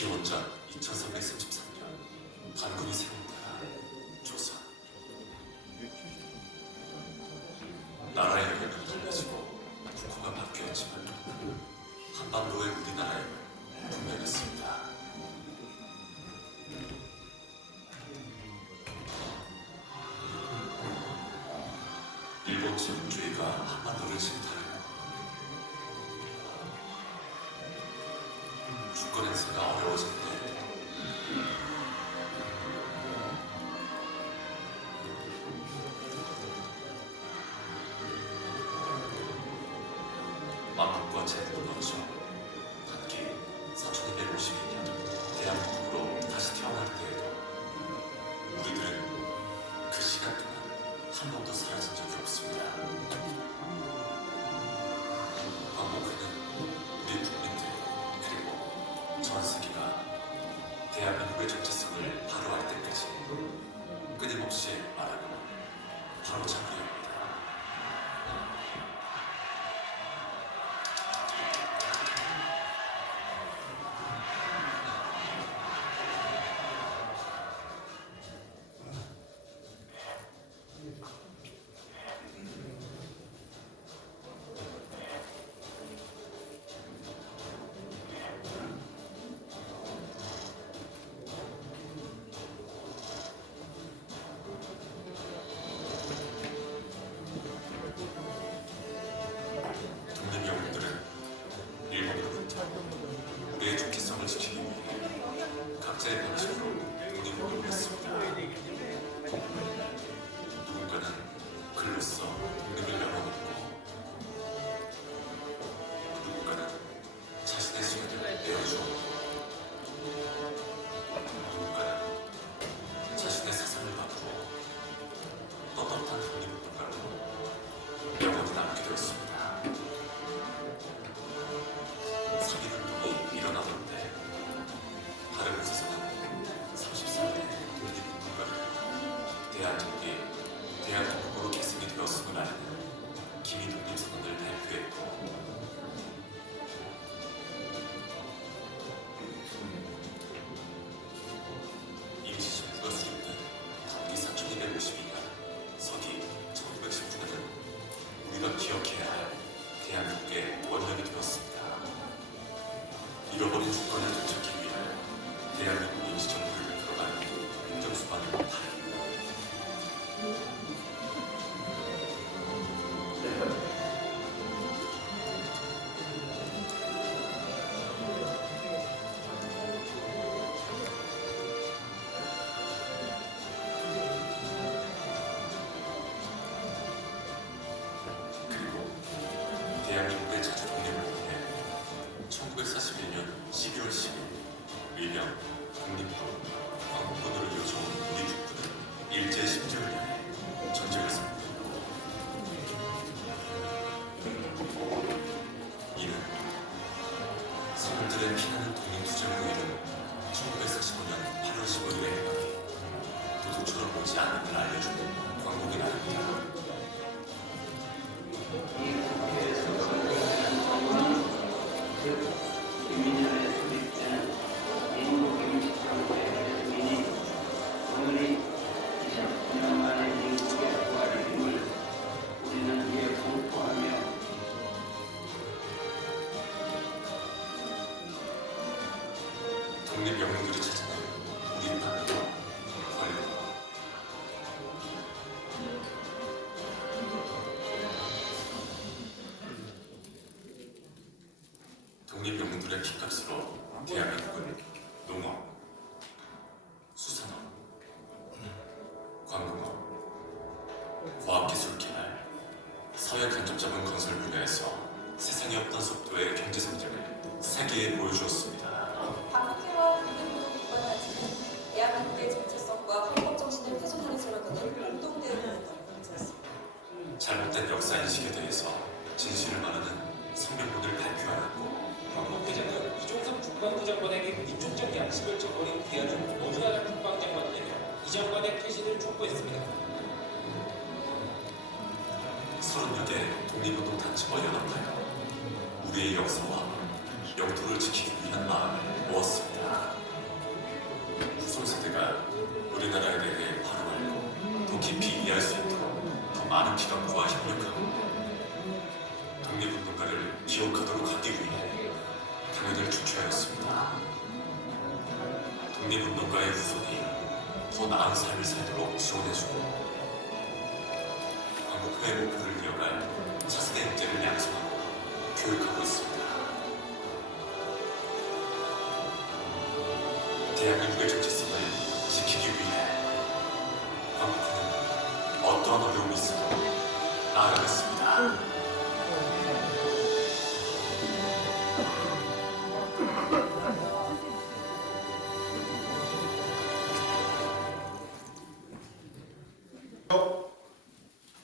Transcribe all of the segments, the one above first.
기원전 2333년 반군이 세운 나라 조선. 나라의 영역은 달라지고 국호가 바뀌었지만 한반도의 우리나라의 분명했습니다. 일본 제국주의가 한반도를 침탈해 주권 행사가 어려워질 때 만국과 제국을 거쳐 단기 4252년 대한민국으로 다시 태어날 때에도 우리들은 그 시간 동안 한 번도 사라진 적이 없습니다. 광복회는 우리 국민들 그리고 전 세계가 대한민국의 정체성을 바로할 때까지 끊임없이 말하고 바로잡으려 합니다. 독립영웅들은 일본으로부터 우리의 정체성을 지키기 위해 각자의 방식으로 독립운동을 했습니다. 누군가는 글로써 독립을 열어놓고 누군가는 자신의 시간을 내어주었고 누군가는 자신의 사상을 바꾸어 떳떳한 독립운동가로 영원히 남게 되었습니다. 3.1운동이 일어나던데 다른 곳에서는 34년의 독립운동가를 대한민국으로 계승이 되었음을 알는 기미 독립선언을 발표했고 임시정부가 수립된 단기 4252년 서기 1919년은 우리가 기억해야 할 대한민국의 원년이 되었습니다. 잃어버린 주권을 되찾기 위해 대한민국 임시정부를 이끌어간 행정수반 8. 그리고 대한민국의 자주 독립을 위해 1941년 12월 10일 일명 독립군, 광복군으로 이어져온 우리 국군은 일제 심지를 위해 전쟁을 선포했고 이는 서울들의 피나는 독립투쟁 후에는 1945년 8월 15일의 해방이 도둑처럼 오지 않음을 알려주는 광복의 날입니다. 국민연의 수립된 민국 임시정부의 민이 오늘이 29년 만에 민국의 부활임을 우리는 이에 공포하며 독립영웅들이 찾아낸 우리 땅의 권리. 독립영웅들의 핏값으로 대한민국은 농업, 수산업, 광공업, 과학기술 개발, 사회 간접자본 건설 분야에서 세상에 없던 속도의 경제 성장을 세계에 보여주었습니다. 광복회와 독립운동과 단체는 대한민국의 정체성과 헌법 정신을 훼손하는 슬로건을 공동대응하는 것이었습니다. 잘못된 역사인식에 대해서 진실을 말하는 성명문을 발표하였고 광복회장은 이종섭 국방부장관에게 민족적 양식을 저버린 대안은 모두 나라 국방장관이 되며 이 장관의 퇴진을 촉구했습니다. 30여 개 독립운동 단체와 연합하여 우리의 역사와 영토를 지키기 위한 마음을 모았습니다. 주최하였습니다. 독립운동가의 후손이 더 나은 삶을 살도록 지원해주고 광복회의 목표를 이어갈 차세대 인재를 양성하고 교육하고 있습니다. 대한민국의 정체성을 지키기 위해 광복회는 어떠한 어려움이 있어도 나아가겠습니다.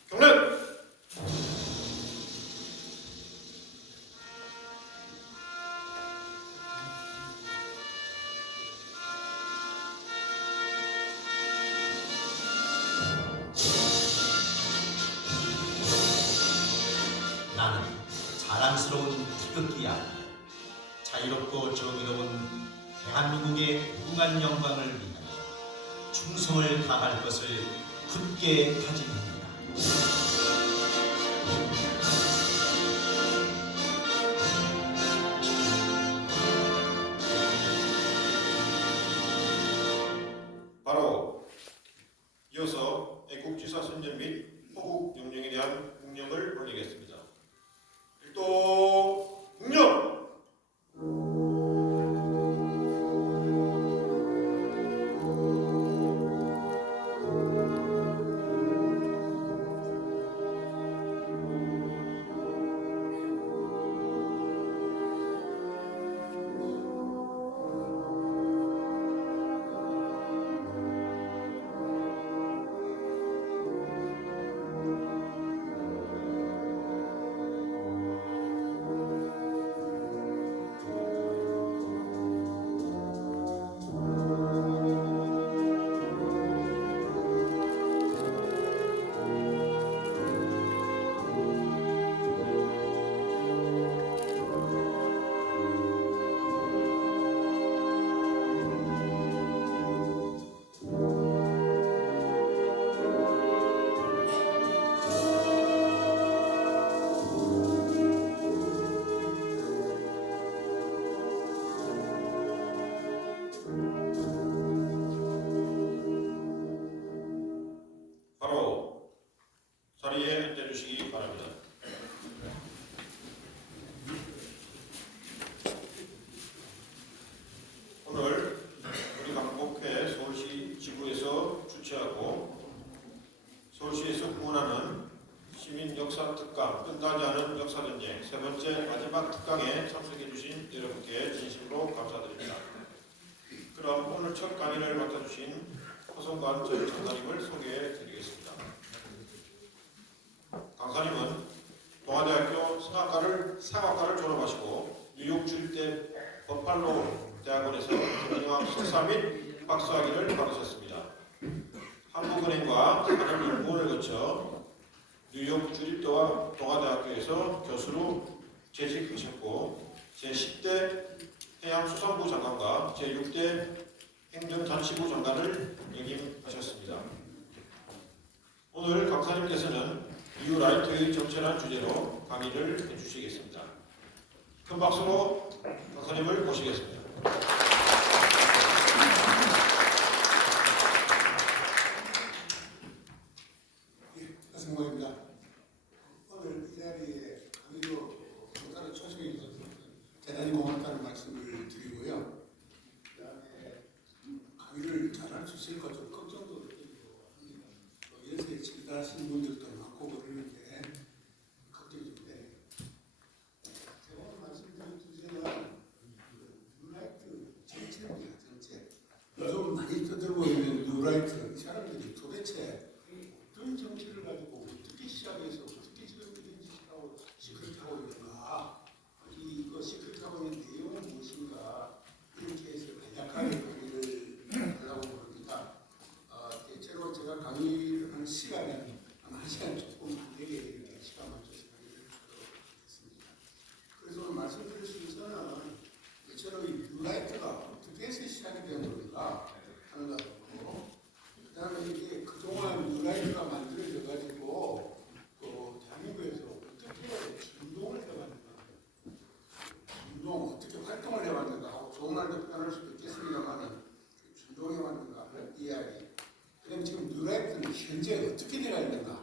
경례! 나는 자랑스러운 태극기야. 자유롭고 정의로운 대한민국의 무궁한 영광을 위하여 충성을 다할 것을 굳게 다짐합니다. 바로 이어서 애국지사 선전 및 호국 명령에 대한 국령을 올리겠습니다. 일동 국령! 바로 자리에 앉아주시기 바랍니다. 오늘 우리 광복회 서울시 지구에서 주최하고 서울시에서 후원하는 시민 역사 특강 끝나지 않은 역사전쟁 세 번째 마지막 특강에 참석해 주신 여러분께 진심으로 감사드립니다. 그럼 오늘 첫 강의를 맡아주신 허성관 전 장사님을 소개해 드리겠습니다. 강사님은 동아대학교 상학과를 졸업하시고 뉴욕 주립대 버팔로 대학원에서 경영학 석사 및 박사학위를 받으셨습니다. 한국은행과 산업연구원을 거쳐 뉴욕 주립대와 동아대학교에서 교수로 재직하셨고 제10대 해양수산부 장관과 제6대 행정자치부 장관을 역임하셨습니다. 오늘 강사님께서는 뉴 라이트의 정체란 주제로 강의를 해주시겠습니다. 큰 박수로 강사님을 모시겠습니다. 하승모입니다. 오늘 이 자리에 강의로 강사로 초청해 주셔서 대단히 고맙다는 말씀을 드리고요. 그다음에 강의를 잘할 수 있을까 좀 걱정도 되고 합니다. 연세에 질다하신 분들도 많고 그러는데 걱정이 좀 되네요. 제가 오늘 말씀드릴 주제는 뉴라이트 정책입니다. 정책. 요즘 많이 떠들고 있는 뉴라이트 이 사람들이 도대체 어떤 정치를 가지고 어떻게 시작해서 어떻게 지금 이런 짓을 하고 시크릿하고 있는가, 이거 시크릿하고 있는 내용은 무엇인가, 정말도 표현할 수도 있겠습니다만은 준동해 왔는가 하는 이야기. 그다음 지금 뉴라이트는 현재 어떻게 되어 있는가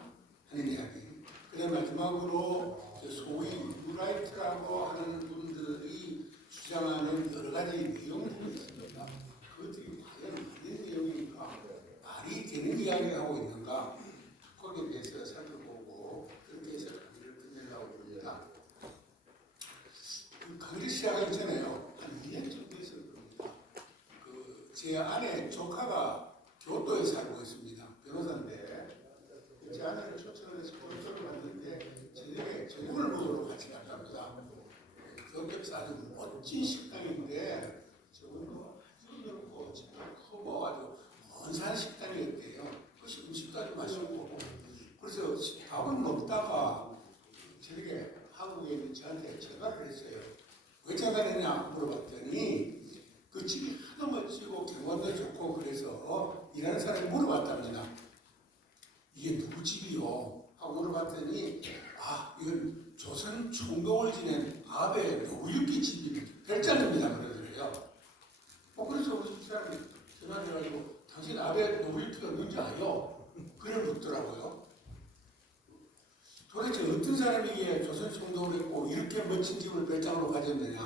하는 이야기. 그다음 마지막으로 소위 뉴라이트라고 하는 분들이 주장하는 여러 가지 내용들이 있습니다. 그것들이 과연 맞는 내용입니까? 말이 되는 이야기를 하고 있는가? 거기에 대해서 살펴보고 그렇게 해서 강의를 끝내려고 합니다. 그 강의를 시작하기 전에요. 한 2년 정도 됐을 겁니다. 제 아내 조카가 교토에 살고 있습니다. 변호사인데 제 아내를 초청을 해서 교토를 갔는데 저녁을 먹으러 같이 갔답니다. 교토에서 아주 멋진 식당인데 저번도 아주 넓고 크고 아주 먼산 식당이었대요. 그래서 음식도 아주 맛있고 그래서 밥을 먹다가 저녁에 한국에 있는 저한테 전화를 했어요. 왜 전화했냐 물어봤더니 그 집이 하도 멋지고 경관도 좋고 그래서 일하는 사람이 물어봤답니다. 이게 누구 집이요? 하고 물어봤더니 이건 조선 총독을 지낸 아베 노부유키 집이 별장입니다 그러더래요. 그래서 우리 집사람이 전화해가지고 당신 아베 노부유키가 누군지 아요? 그래 묻더라고요. 도대체 어떤 사람이 이게 조선 총독을 했고 이렇게 멋진 집을 별장으로 가졌느냐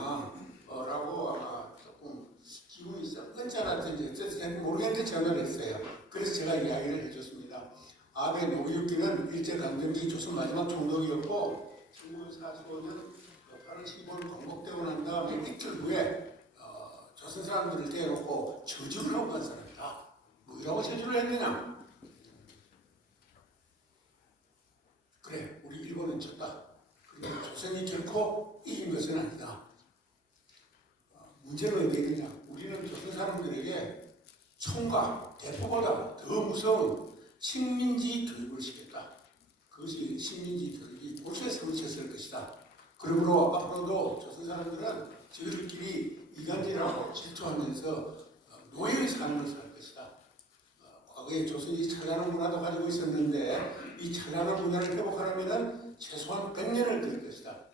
라고 아마 조금 기분이 언짢았든지 어쨌든 모르겠는데 전화를 했어요. 그래서 제가 이야기를 해줬습니다. 아베 노부유키는 일제강점기 조선 마지막 총독이었고 1945년 8월 15일 건국되고 난 다음에 이틀 후에 조선 사람들을 대놓고 저주를 하고 간 사람이다. 뭐라고 저주를 했느냐? 그래, 우리 일본은 졌다. 그런데 조선이 결코 이긴 것은 아니다. 문제는 어디에 있느냐? 우리는 조선 사람들에게 총과 대포보다 더 무서운 식민지 교육을 시켰다. 그것이 식민지 교육이 고초에서 그쳤을 것이다. 그러므로 앞으로도 조선 사람들은 저희들끼리 이간질하고 질투하면서 노예의 삶을 살 것이다. 과거에 조선이 찬란한 문화도 가지고 있었는데 이 찬란한 문화를 회복하려면 최소한 100년을 들 것이다.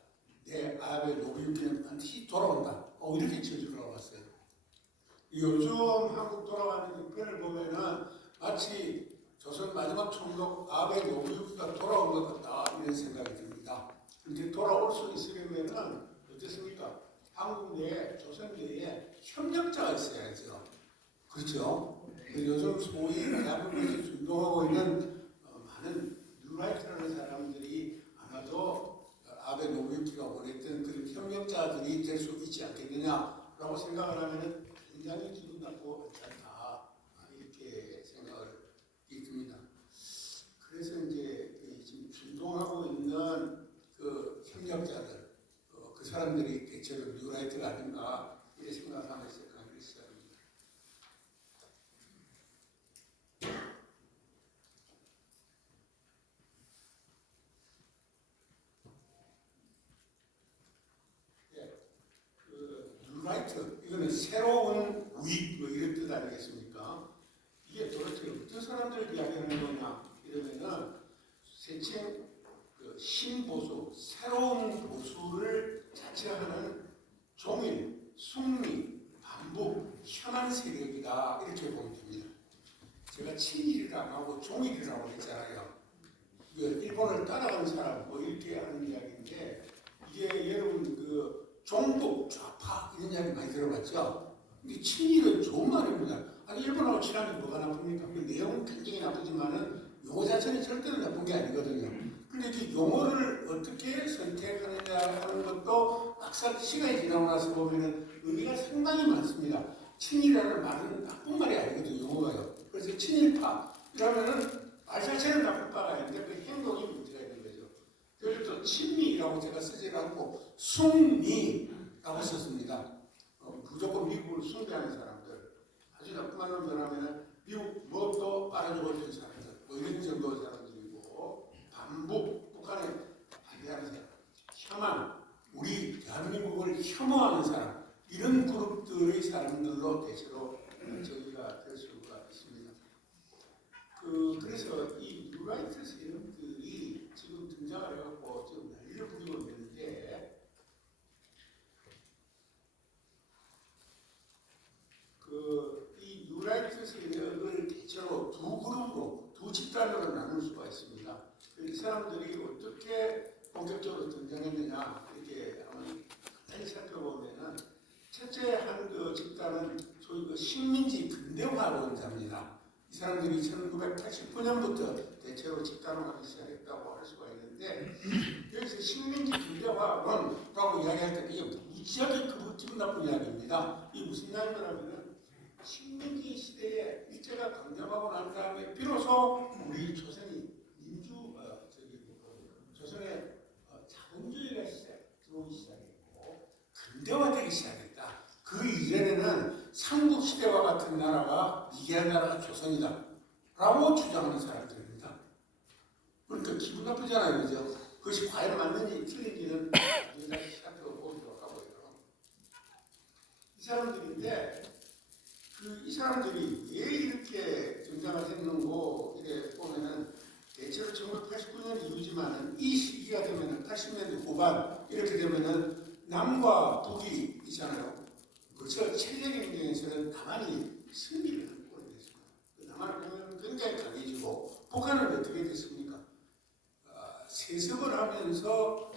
내 아베 노부유키는 반드시 돌아온다. 이렇게 저주를 하고 왔어요. 요즘 한국 돌아가는 편을 보면은 마치 조선 마지막 총독 아베 노부유키가 돌아온 것 같다 이런 생각이 듭니다. 그런데 돌아올 수 있으려면은 어떻습니까? 한국 내에 조선 내에 협력자가 있어야죠. 그렇죠? 요즘 소위 대한민국에서 운동하고 있는 많은 뉴라이트라는 사람들이 아마도 아베 노부유키가 원했던 그런 협력자들이 될 수 있지 않겠느냐라고 생각을 하면은 굉장히 기분 나쁘고 괜찮다 이렇게 생각을 듭니다. 그래서 이제 지금 준동하고 있는 그 협력자들 그 사람들이 대체로 뉴라이트가 아닌가 이렇게 생각하면서 강의를 시작합니다. 뉴라이트 이거는 새로운 우익 이런 뜻 아니겠습니까? 이게 도대체 어떤 사람들 이야기하는 거냐 이러면은 세칭 신보수 새로운 보수를 자처하는 종일, 숙리, 반북, 현안 세력이다 이렇게 보면 됩니다. 제가 친일이라고 하고 종일이라고 했잖아요. 일본을 따라가는 사람 이렇게 하는 이야기인데 이게 여러분 종북, 좌파 이런 이야기 많이 들어봤죠? 근데 친일은 좋은 말입니다. 아니 일본하고 친한 게 뭐가 나쁩니까? 그 내용은 굉장히 나쁘지만은 용어 자체는 절대로 나쁜 게 아니거든요. 근데 그 용어를 어떻게 선택하느냐 하는 것도 막상 시간이 지나고 나서 보면은 의미가 상당히 많습니다. 친일이라는 말은 나쁜 말이 아니거든요. 용어가요. 그래서 친일파 이러면은 말 자체는 나쁜 바가 있는데 그 행동이 문제가 있는 거죠. 그래서 또 친미라고 제가 쓰지 않고 숭미라고 썼습니다. 무조건 미국을 숭배하는 사람들, 아주 나쁜 말로 변하면 미국 무엇도 빨아주고 있는 사람들, 이런 정도의 사람들이고 반북, 북한에 반대하는 사람, 혐한, 우리 대한민국을 혐오하는 사람, 이런 그룹들의 사람들로 대체로 저희가 될 수가 있습니다. 그래서 이 뉴라이트 세력들이 지금 등장을 해갖고 지금 난리를 부리고 있는데 집단으로 나눌 수가 있습니다. 이 사람들이 어떻게 본격적으로 등장했느냐 이렇게 한번 간단히 살펴보면은 첫째 한 그 집단은 소위 그 식민지 근대화론자입니다. 이 사람들이 1989년부터 대체로 집단화하기 시작했다고 할 수가 있는데 여기서 식민지 근대화론이라고 이야기할 때 이게 무지하게 기분 나쁜 이야기입니다. 이게 무슨 이야기냐면 식민지 시대에 일제가 강점하고 난 다음에 비로소 우리 조선이 조선의 자본주의가 들어오기 시작했고 근대화되기 시작했다. 그 이전에는 삼국시대와 같은 나라가 미개한 나라가 조선이다 라고 주장하는 사람들입니다. 그러니까 기분 나쁘잖아요. 그죠? 그것이 과연 맞는지 틀린지는 우리가 살펴보도록 하고요. 이 사람들인데 이 사람들이 왜 이렇게 등장을 했는고 이래 보면은 대체로 1989년 이후지만은 이 시기가 되면은 80년대 후반 이렇게 되면은 남과 북이 있잖아요. 그래서 체제 경쟁에서는 남한이 승리를 하고 있습니다. 남한을 보면 굉장히 강해지고 북한은 어떻게 됐습니까? 세습을 하면서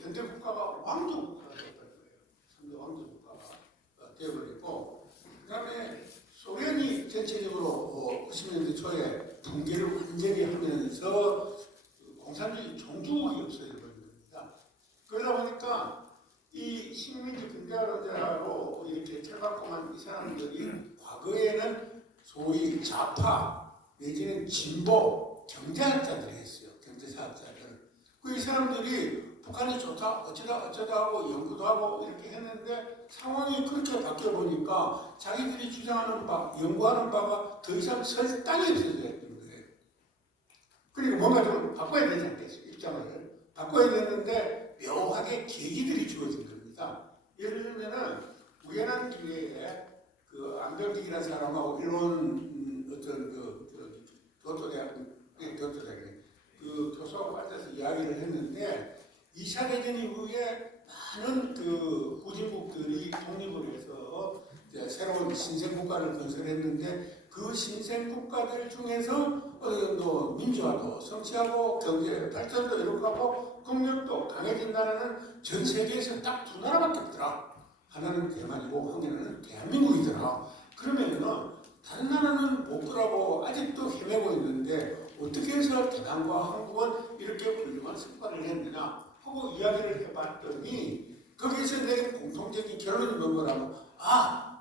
현대 국가가 왕조 국가가 되었다는 거예요. 3대 왕조 국가가 되어버렸고 그다음에 소련이 전체적으로 90년대 초에 붕괴를 완전히 하면서 공산주의 종주국이 없어져 버린 겁니다. 그러다 보니까 이 식민지 근대화론자로 이렇게 철박공한 이 사람들이 과거에는 소위 좌파 내지는 진보 경제학자들이었어요. 경제사학자들. 이 사람들이 북한이 좋다 어쩌다 하고 연구도 하고 이렇게 했는데 상황이 그렇게 바뀌어 보니까 자기들이 주장하는 바, 연구하는 바가 더 이상 설 땅이 없어져야 되는 거예요. 그리고 뭔가 좀 바꿔야 되지 않겠어요? 입장을 바꿔야 되는데 묘하게 계기들이 주어진 겁니다. 예를 들면은 우연한 기회에 그 안병직이라는 사람하고 일본 어떤 교토대학에 그 교수하고 앉아서 이야기를 했는데 2차 대전 이후에 많은 그 후진국들이 독립을 해서 새로운 신생국가를 건설했는데 그 신생국가들 중에서 어느 정도 민주화도 성취하고 경제 발전도 이렇게 하고 국력도 강해진다는 전 세계에서 딱 두 나라밖에 없더라. 하나는 대만이고 한 개는 대한민국이더라. 그러면은 다른 나라는 없더라고 아직도 헤매고 있는데 어떻게 해서 대만과 한국은 이렇게 훌륭한 성과를 했느냐 하고 이야기를 해봤더니 거기에서 내린 공통적인 결론이 뭐라고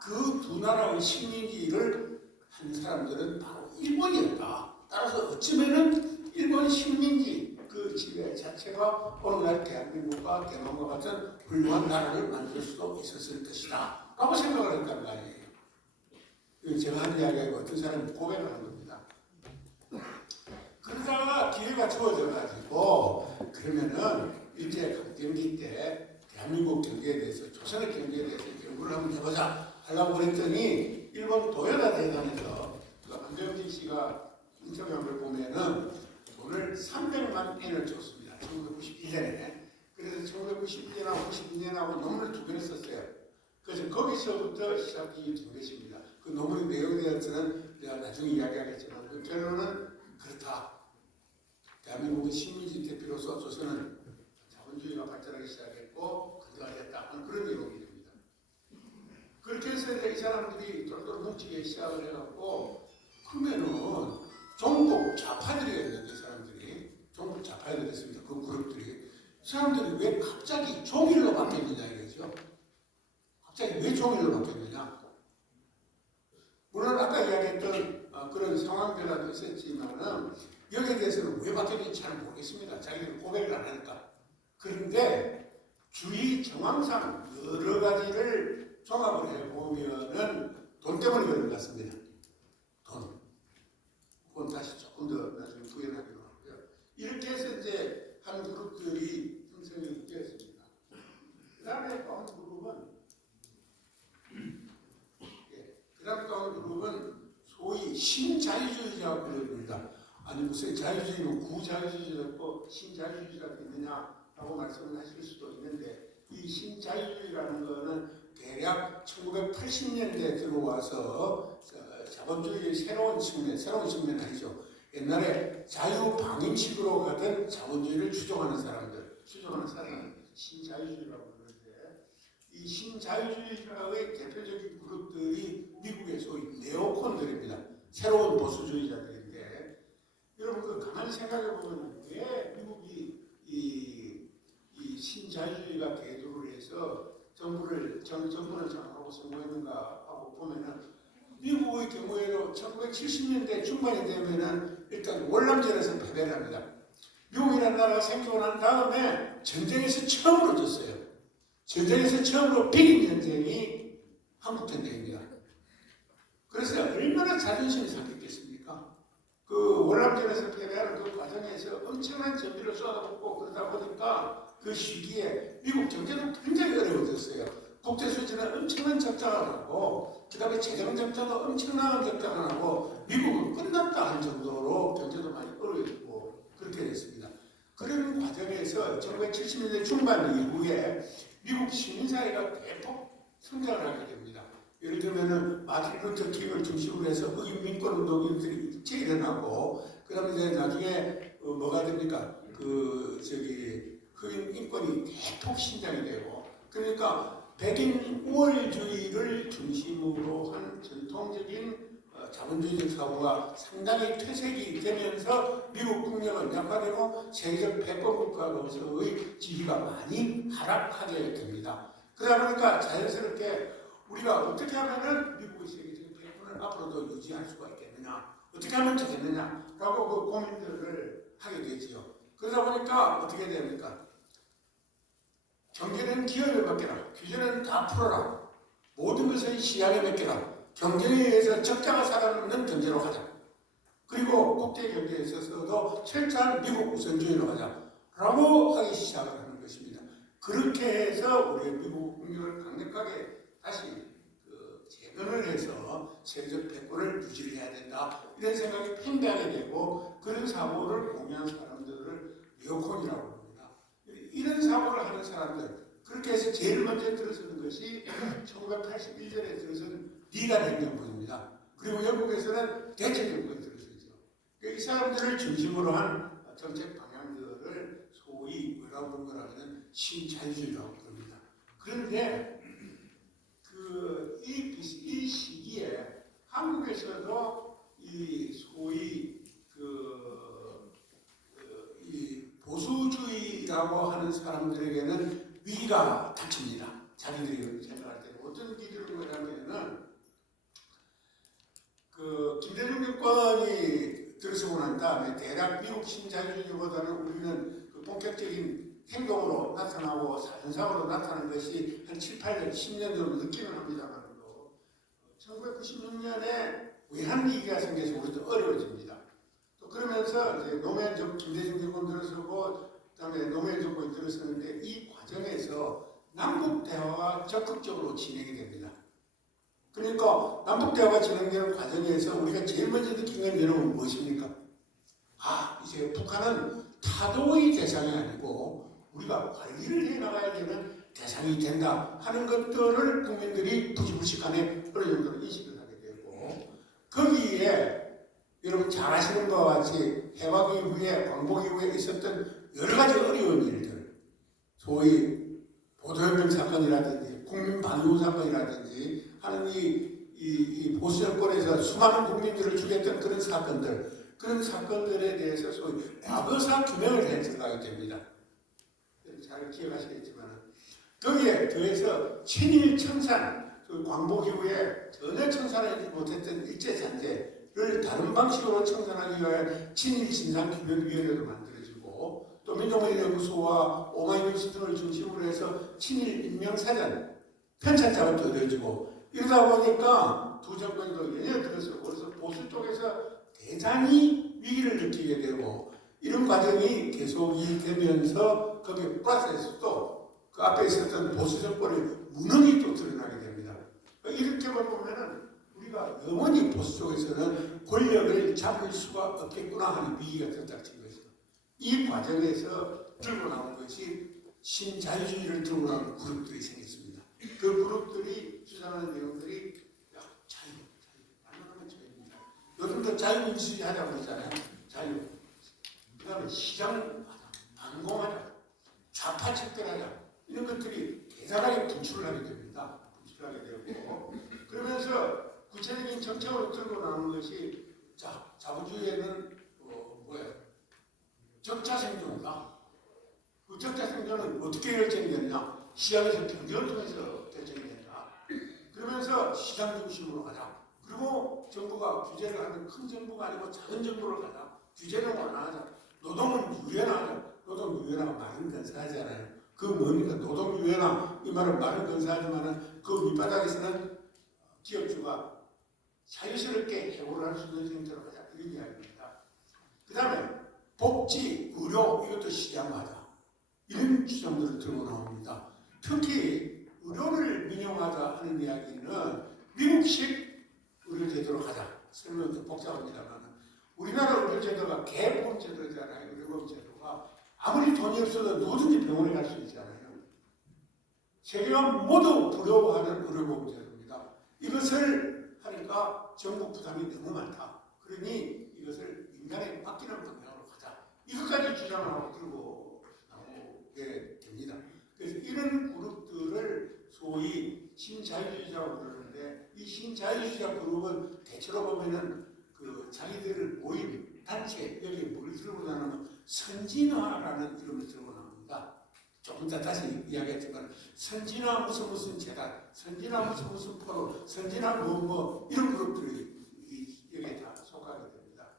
그 두 나라의 식민지를 한 사람들은 바로 일본이었다. 따라서 어쩌면은 일본 식민지 그 지배 자체가 오늘날 대한민국과 대만과 같은 훌륭한 나라를 만들 수도 있었을 것이다 라고 생각을 했단 말이에요. 제가 한 이야기가 어떤 사람이 고백을 한 겁니다. 그러다가 기회가 주어져가지고 그러면은 일제 강점기 때 대한민국 경제에 대해서 조선의 경제에 대해서 연구를 한번 해보자 하려고 그랬더니 일본 도요다 대단에서 그 안병진 씨가 인터뷰한 걸 보면은 돈을 300만 엔을 줬습니다. 1991년에. 그래서 1991년하고 92년하고 논문을 두 편을 썼어요. 그래서 거기서부터 시작이 된 것입니다. 그 논문의 내용에 대해서는 내가 나중에 이야기하겠지만 그 결론은 그렇다. 대한민국의 식민지 대표로서 조선은 자본주의가 발전하기 시작했고 근대화됐다 하는 그런 내용이 됩니다. 그렇게 해서 이 사람들이 똘똘 뭉치기 시작을 해갖고 그러면은 종북 좌파들이었는데 사람들이 종북 좌파들이었습니다. 그 그룹들이 사람들이 왜 갑자기 종일로 바뀌었느냐 이거죠. 갑자기 왜 종일로 바뀌었느냐. 물론 아까 이야기했던 그런 상황들도 있었지만은 여기에 대해서는 왜 바뀌었는지 잘 모르겠습니다. 자기들은 고백을 안 하니까. 그런데 주의 정황상 여러 가지를 종합을 해보면은 돈 때문에 그런 것 같습니다. 돈. 그건 다시 조금 더 나중에 부연하기로 하고요. 이렇게 해서 이제 한 그룹들이 형성이 되었습니다. 그 다음에 또 한 그룹은 소위 신자유주의자라고 불립니다. 아니 무슨 자유주의는 구자유주의였고 신자유주의가 있느냐라고 말씀을 하실 수도 있는데 이 신자유주의라는 거는 대략 1980년대에 들어와서 자본주의의 새로운 측면 아니죠. 옛날에 자유방임식으로 가던 자본주의를 추종하는 사람들, 신자유주의라고 그러는데 이 신자유주의자의 대표적인 그룹들이 미국의 소위 네오콘들입니다. 새로운 보수주의자들인데 여러분 그 가만히 생각해 보면 왜 미국이 이 신자유주의가 대두를 해서 정부를 장악하고 성공했는가 하고 보면은 미국의 경우에도 1970년대 중반이 되면은 일단 월남전에서 패배를 합니다. 미국이라는 나라가 생기고 난 다음에 전쟁에서 처음으로 졌어요. 전쟁에서 처음으로 비긴 전쟁이 한국전쟁입니다. 그래서 얼마나 자존심이 상했겠습니까? 그 월남전에서 패배하는 그 과정에서 엄청난 전비를 쏟아붓고 그러다 보니까 그 시기에 미국 경제도 굉장히 어려워졌어요. 국제 수지는 엄청난 적자가 나고 그 다음에 재정 적자도 엄청난 적자가 나고 미국은 끝났다 할 정도로 경제도 많이 어려워지고 그렇게 됐습니다. 그런 과정에서 1970년대 중반 이후에 미국 시민사회가 대폭 성장을 하게 됩니다. 예를 들면은 마틴 루터 킹을 중심으로 해서 흑인 민권 운동인들이 일체 일어나고 그 다음에 이제 나중에 뭐가 됩니까? 흑인 인권이 대폭 신장이 되고 그러니까 백인 우월주의를 중심으로 한 전통적인 자본주의적 사고가 상당히 퇴색이 되면서 미국 국력은 약화되고 세계적 패권 국가로서의 지위가 많이 하락하게 됩니다. 그러다 보니까 자연스럽게 우리가 어떻게 하면은 미국의 세계적 패권을 앞으로도 유지할 수가 있겠느냐, 어떻게 하면 되겠느냐라고 그 고민들을 하게 되지요. 그러다 보니까 어떻게 됩니까? 경제는 기업에 맡겨라. 규제는 다 풀어라. 모든 것은 시장에 맡겨라. 경쟁에 의해서 적자가 살아남는 경제로 가자. 그리고 국제 경제에 있어서도 철저한 미국 우선주의로 가자. 라고 하기 시작을 하는 것입니다. 그렇게 해서 우리의 미국 국력을 강력하게 다시 재건을 해서 세계적 패권을 유지를 해야 된다. 이런 생각이 팽배하게 되고 그런 사고를 공유한 사람들을 네오콘이라고 합니다. 이런 사고를 하는 사람들, 그렇게 해서 제일 먼저 들어서는 것이 1981년에 들어선 리간 행정부입니다. 그리고 영국에서는 대체정부에 들어서죠. 이 사람들을 중심으로 한 정책 방향들을 소위 뭐라고 부른 거라면 신자유주의라고 부릅니다. 그런데 이 시기에 한국에서도 이 소위 이 보수주의라고 하는 사람들에게는 위기가 닥칩니다. 자기들이 생각할 때 어떤 위기를 뭐냐면은 김대중 정권이 들어서고 난 다음에 대략 미국 신자유주의보다는 우리는 본격적인 행동으로 나타나고 현상으로 나타난 것이 한 7, 8년, 10년 정도 느끼는 합니다만 1996년에 외환 위기가 생겨서 우리도 어려워집니다. 또 그러면서 이제 노무현 김대중 정권 들어서고 그다음에 노무현 정권이 들어서는데 이 과정에서 남북 대화가 적극적으로 진행이 됩니다. 그러니까 남북 대화가 진행되는 과정에서 우리가 제일 먼저 느낀 건 여러분 무엇입니까? 이제 북한은 타도의 대상이 아니고 우리가 관리를 해나가야 되는 대상이 된다 하는 것들을 국민들이 부지불식간에 어느 정도로 인식을 하게 되고 거기에 여러분 잘 아시는 바와 같이 해방 이후에 광복 이후에 있었던 여러 가지 어려운 일들 소위 보도혁명 사건이라든지 국민방위군 사건이라든지 하는 이 보수 정권에서 수많은 국민들을 죽였던 그런 사건들에 대해서 소위 과거사 규명을 해 들어가게 됩니다. 잘 기억하시겠지만 거기에 더해서 친일 청산, 광복 이후에 전혀 청산하지 못했던 일제잔재를 다른 방식으로 청산하기 위해 친일 진상규명위원회도 만들어지고 또 민족문제연구소와 오마이뉴스 등을 중심으로 해서 친일 인명사전 편찬작업도 이루어지고 이러다 보니까 두 정권도 연이어 들어서 그래서 보수 쪽에서 대단히 위기를 느끼게 되고 이런 과정이 계속이 되면서 거기에 플러스에서 또 그 앞에 있었던 보수 정권의 무능이 또 드러나게 됩니다. 이렇게 보면은 우리가 영원히 보수 쪽에서는 권력을 잡을 수가 없겠구나 하는 위기가 들닥친 것이죠. 이 과정에서 들고 나온 것이 신자유주의를 들고 나온 그룹들이 생겼습니다. 그 그룹들이 주장하는 내용들이 말로는 자유입니다. 요즘도 자유민주주의 하자고 그러잖아요. 그다음에 시장하자, 반공하자, 좌파 집권하자 이런 것들이 대단하게 분출하게 됩니다. 분출하게 되고 그러면서 구체적인 정책으로 들고 나오는 것이 자 자본주의에는 뭐예요? 적자 생존이다. 그 적자 생존은 어떻게 결정이 되느냐? 시장에서 경쟁을 통해서 결정이 된다. 그러면서 시장 중심으로 가자. 그리고 정부가 규제를 하는 큰 정부가 아니고 작은 정부를 가자. 규제는 완화하자. 노동은 유연하자. 노동 유연화가 말은 근사하잖아요. 그 뭡니까? 노동 유연화 이 말은 말은 근사하지만은 그 밑바닥에서는 기업주가 자유스럽게 해고를 할 수 있는 형태로 가자. 이런 이야기입니다. 그 다음에 복지, 의료 이것도 시장화하자. 이런 주장들을 들고 나옵니다. 특히 의료를 민영화하자 하는 이야기는 미국식 의료제도로 가자. 설명은 좀 복잡합니다만 우리나라 의료제도가 개보험제도잖아요. 의료보험제도가 아무리 돈이 없어도 누구든지 병원에 갈 수 있잖아요. 세계가 모두 부러워하는 의료보험제도입니다. 이것을 하니까 정부 부담이 너무 많다. 그러니 이것을 민간에 맡기는 방향으로 가자. 이것까지 주장을 하고 들고 나오게 됩니다. 그래서 이런 그룹들을 소위 신자유주의자라고 부르는데 이 신자유주의자 그룹은 대체로 보면은 그 자기들을 모임 단체 여기에 뭘 들고 나오면 선진화라는 이름을 들고 나옵니다. 조금 더 다시 이야기했지만 선진화 무슨 재단, 선진화 무슨 포럼, 선진화 뭐 이런 그룹들이 여기에 다 속하게 됩니다.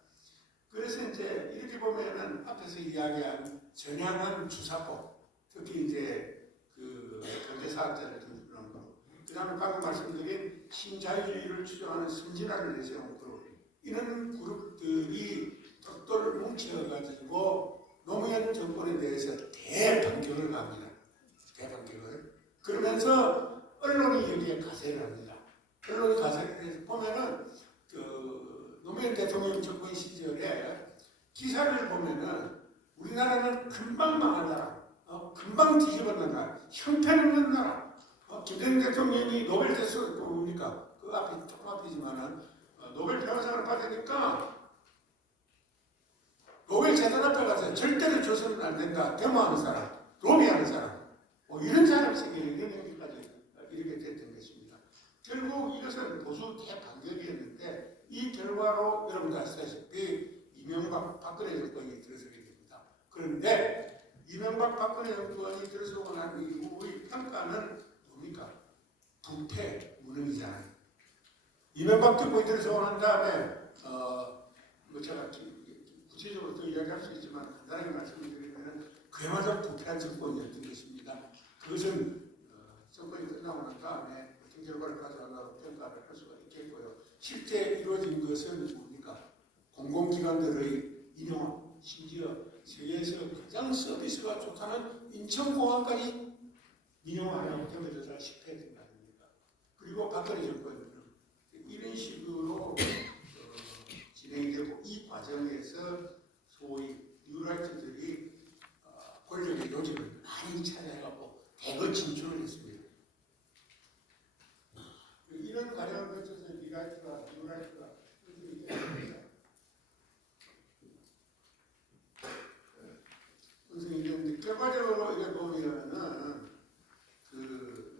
그래서 이제 이렇게 보면은 앞에서 이야기한 전향한 주사법, 특히 이제 그 경제사학자를 두는 거, 그 다음에 방금 말씀드린 신자유주의를 주장하는 선진화를 내세운 그룹, 이런 그룹들이 똘똘 뭉쳐가지고 노무현 정권에 대해서 대반격을 갑니다. 대반격을. 그러면서 언론이 여기에 가세를 합니다. 언론이 가세를 해서 보면은 그 노무현 대통령 정권 시절에 기사를 보면은 우리나라는 금방 망할 나라, 금방 뒤집어는 나라, 형편없는 나라. 김대중 대통령이 노벨대수 뭡니까? 그 앞에 조금 앞이지만은 노벨 평화상을 받으니까 노벨 재단 앞에 가서 절대로 줘서는 안 된다. 데모하는 사람, 로비하는 사람, 이런 사람 세계에 이런 얘기까지 이렇게 됐던 것입니다. 결국 이것은 보수 대반격이었는데 이 결과로 여러분도 아시다시피 이명박 박근혜 정권이 들어서게 됩니다. 그런데 이명박 박근혜 정권이 들어서고 난 이후의 평가는 뭡니까? 부패, 무능이잖아요. 이명박 정권이 들어서고 난 다음에 제가 구체적으로 또 이야기할 수 있지만 간단하게 말씀을 드리면 그야말로 부패한 정권이었던 것입니다. 그것은 정권이 끝나고 난 다음에 어떤 결과를 가져간다고 평가를 할 수가 있겠고요. 실제 이루어진 것은 뭡니까? 공공기관들의 인용화, 심지어 세계에서 가장 서비스가 좋다는 인천공항까지 민영화하려고 되면서 실패했던 거 아닙니까? 그리고 박근혜 정권은 이런 식으로 진행이 되고 이 과정에서 소위 뉴라이트들이 권력의 요직을 많이 차지해갖고 대거 진출을 했습니다. 이런 과정을 거쳐서 뉴라이트가 이렇게 됩니다. 그래서 결과적으로 이게 보면은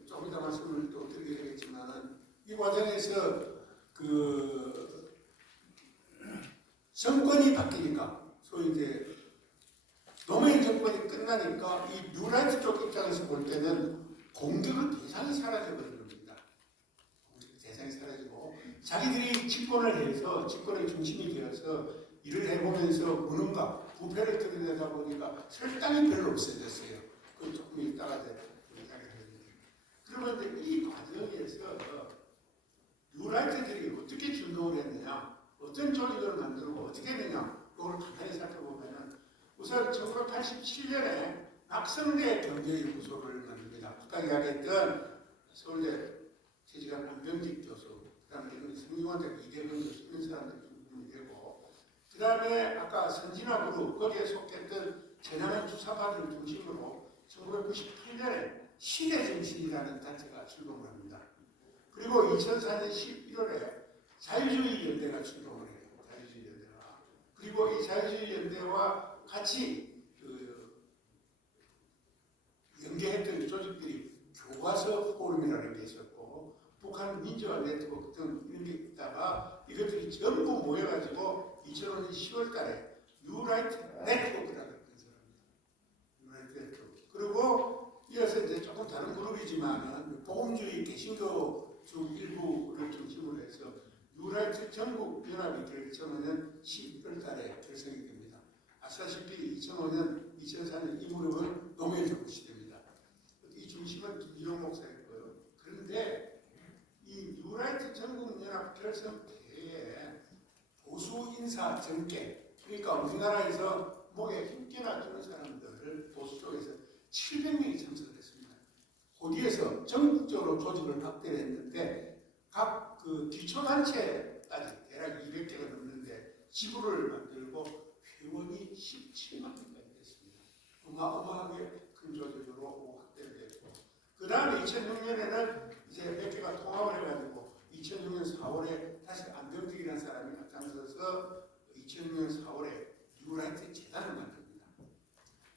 조금 이따 말씀을 또 드리게 되겠지만은 이 과정에서 정권이 바뀌니까 소위 이제 노무현 정권이 끝나니까 이 뉴라이트 쪽 입장에서 볼 때는 공격의 대상이 사라져버린 겁니다. 공격의 대상이 사라지고 자기들이 집권을 해서 집권의 중심이 되어서 일을 해보면서 무능과 부패를 들여내다 보니까 설당이 별로 없어졌어요. 그 조금 이따가 이야기를 했는데 그러면 이 과정에서 뉴라이트들이 어떻게 준동을 했느냐, 어떤 조직을 만들고 어떻게 했느냐, 이걸 간단히 살펴보면 우선 1987년에 낙성대 경제연구소를 만듭니다. 아까 이야기했던 서울대 재직한 안병직 교수, 그 다음에 성균관대 이대근 교수 이런 사람들이 중심이 되고 그 다음에 아까 선진화 그룹 거기에 속했던 전향한 주사파들을 중심으로 1998년에 시대정신이라는 단체가 출범을 합니다. 그리고 2004년 11월에 자유주의 연대가 출범을 해요. 자유주의 연대가. 그리고 이 자유주의 연대와 같이 연계했던 조직들이 교과서 포럼이라는 게 있었고 북한 민주화 네트워크 등 이런 게 있다가 이것들이 전부 모여가지고 2005년 10월 달에 뉴라이트 네트워크라는 걸 건설합니다. 뉴라이트 네트워크. 그리고 이어서 이제 조금 다른 그룹이지만은 복음주의 개신교 중 일부를 중심으로 해서 뉴라이트 전국 연합이 결성하는 11월 달에 결성이 됩니다. 아시다시피 2005년, 2004년 이 무렵은 노무현 정부 시대입니다. 이 중심은 김일용 목사였고요. 그런데 이 뉴라이트 전국 연합 결성 때에 보수 인사 정계, 그러니까 우리나라에서 목에 힘께나 주는 사람들을 보수 쪽에서 700명이 참석을 했습니다. 거기에서 전국적으로 조직을 확대를 했는데 각 그 기초단체까지 대략 200개가 넘는데 지부를 만들고 회원이 17만 명까지 됐습니다. 어마어마하게 큰 조직으로 확대를 됐고 그 다음에 2006년에는 이제 몇 개가 통합을 해가지고 2006년 4월에 다시 안병직이라는 사람이 앞장서서 2006년 4월에 뉴라이트 재단을 만듭니다.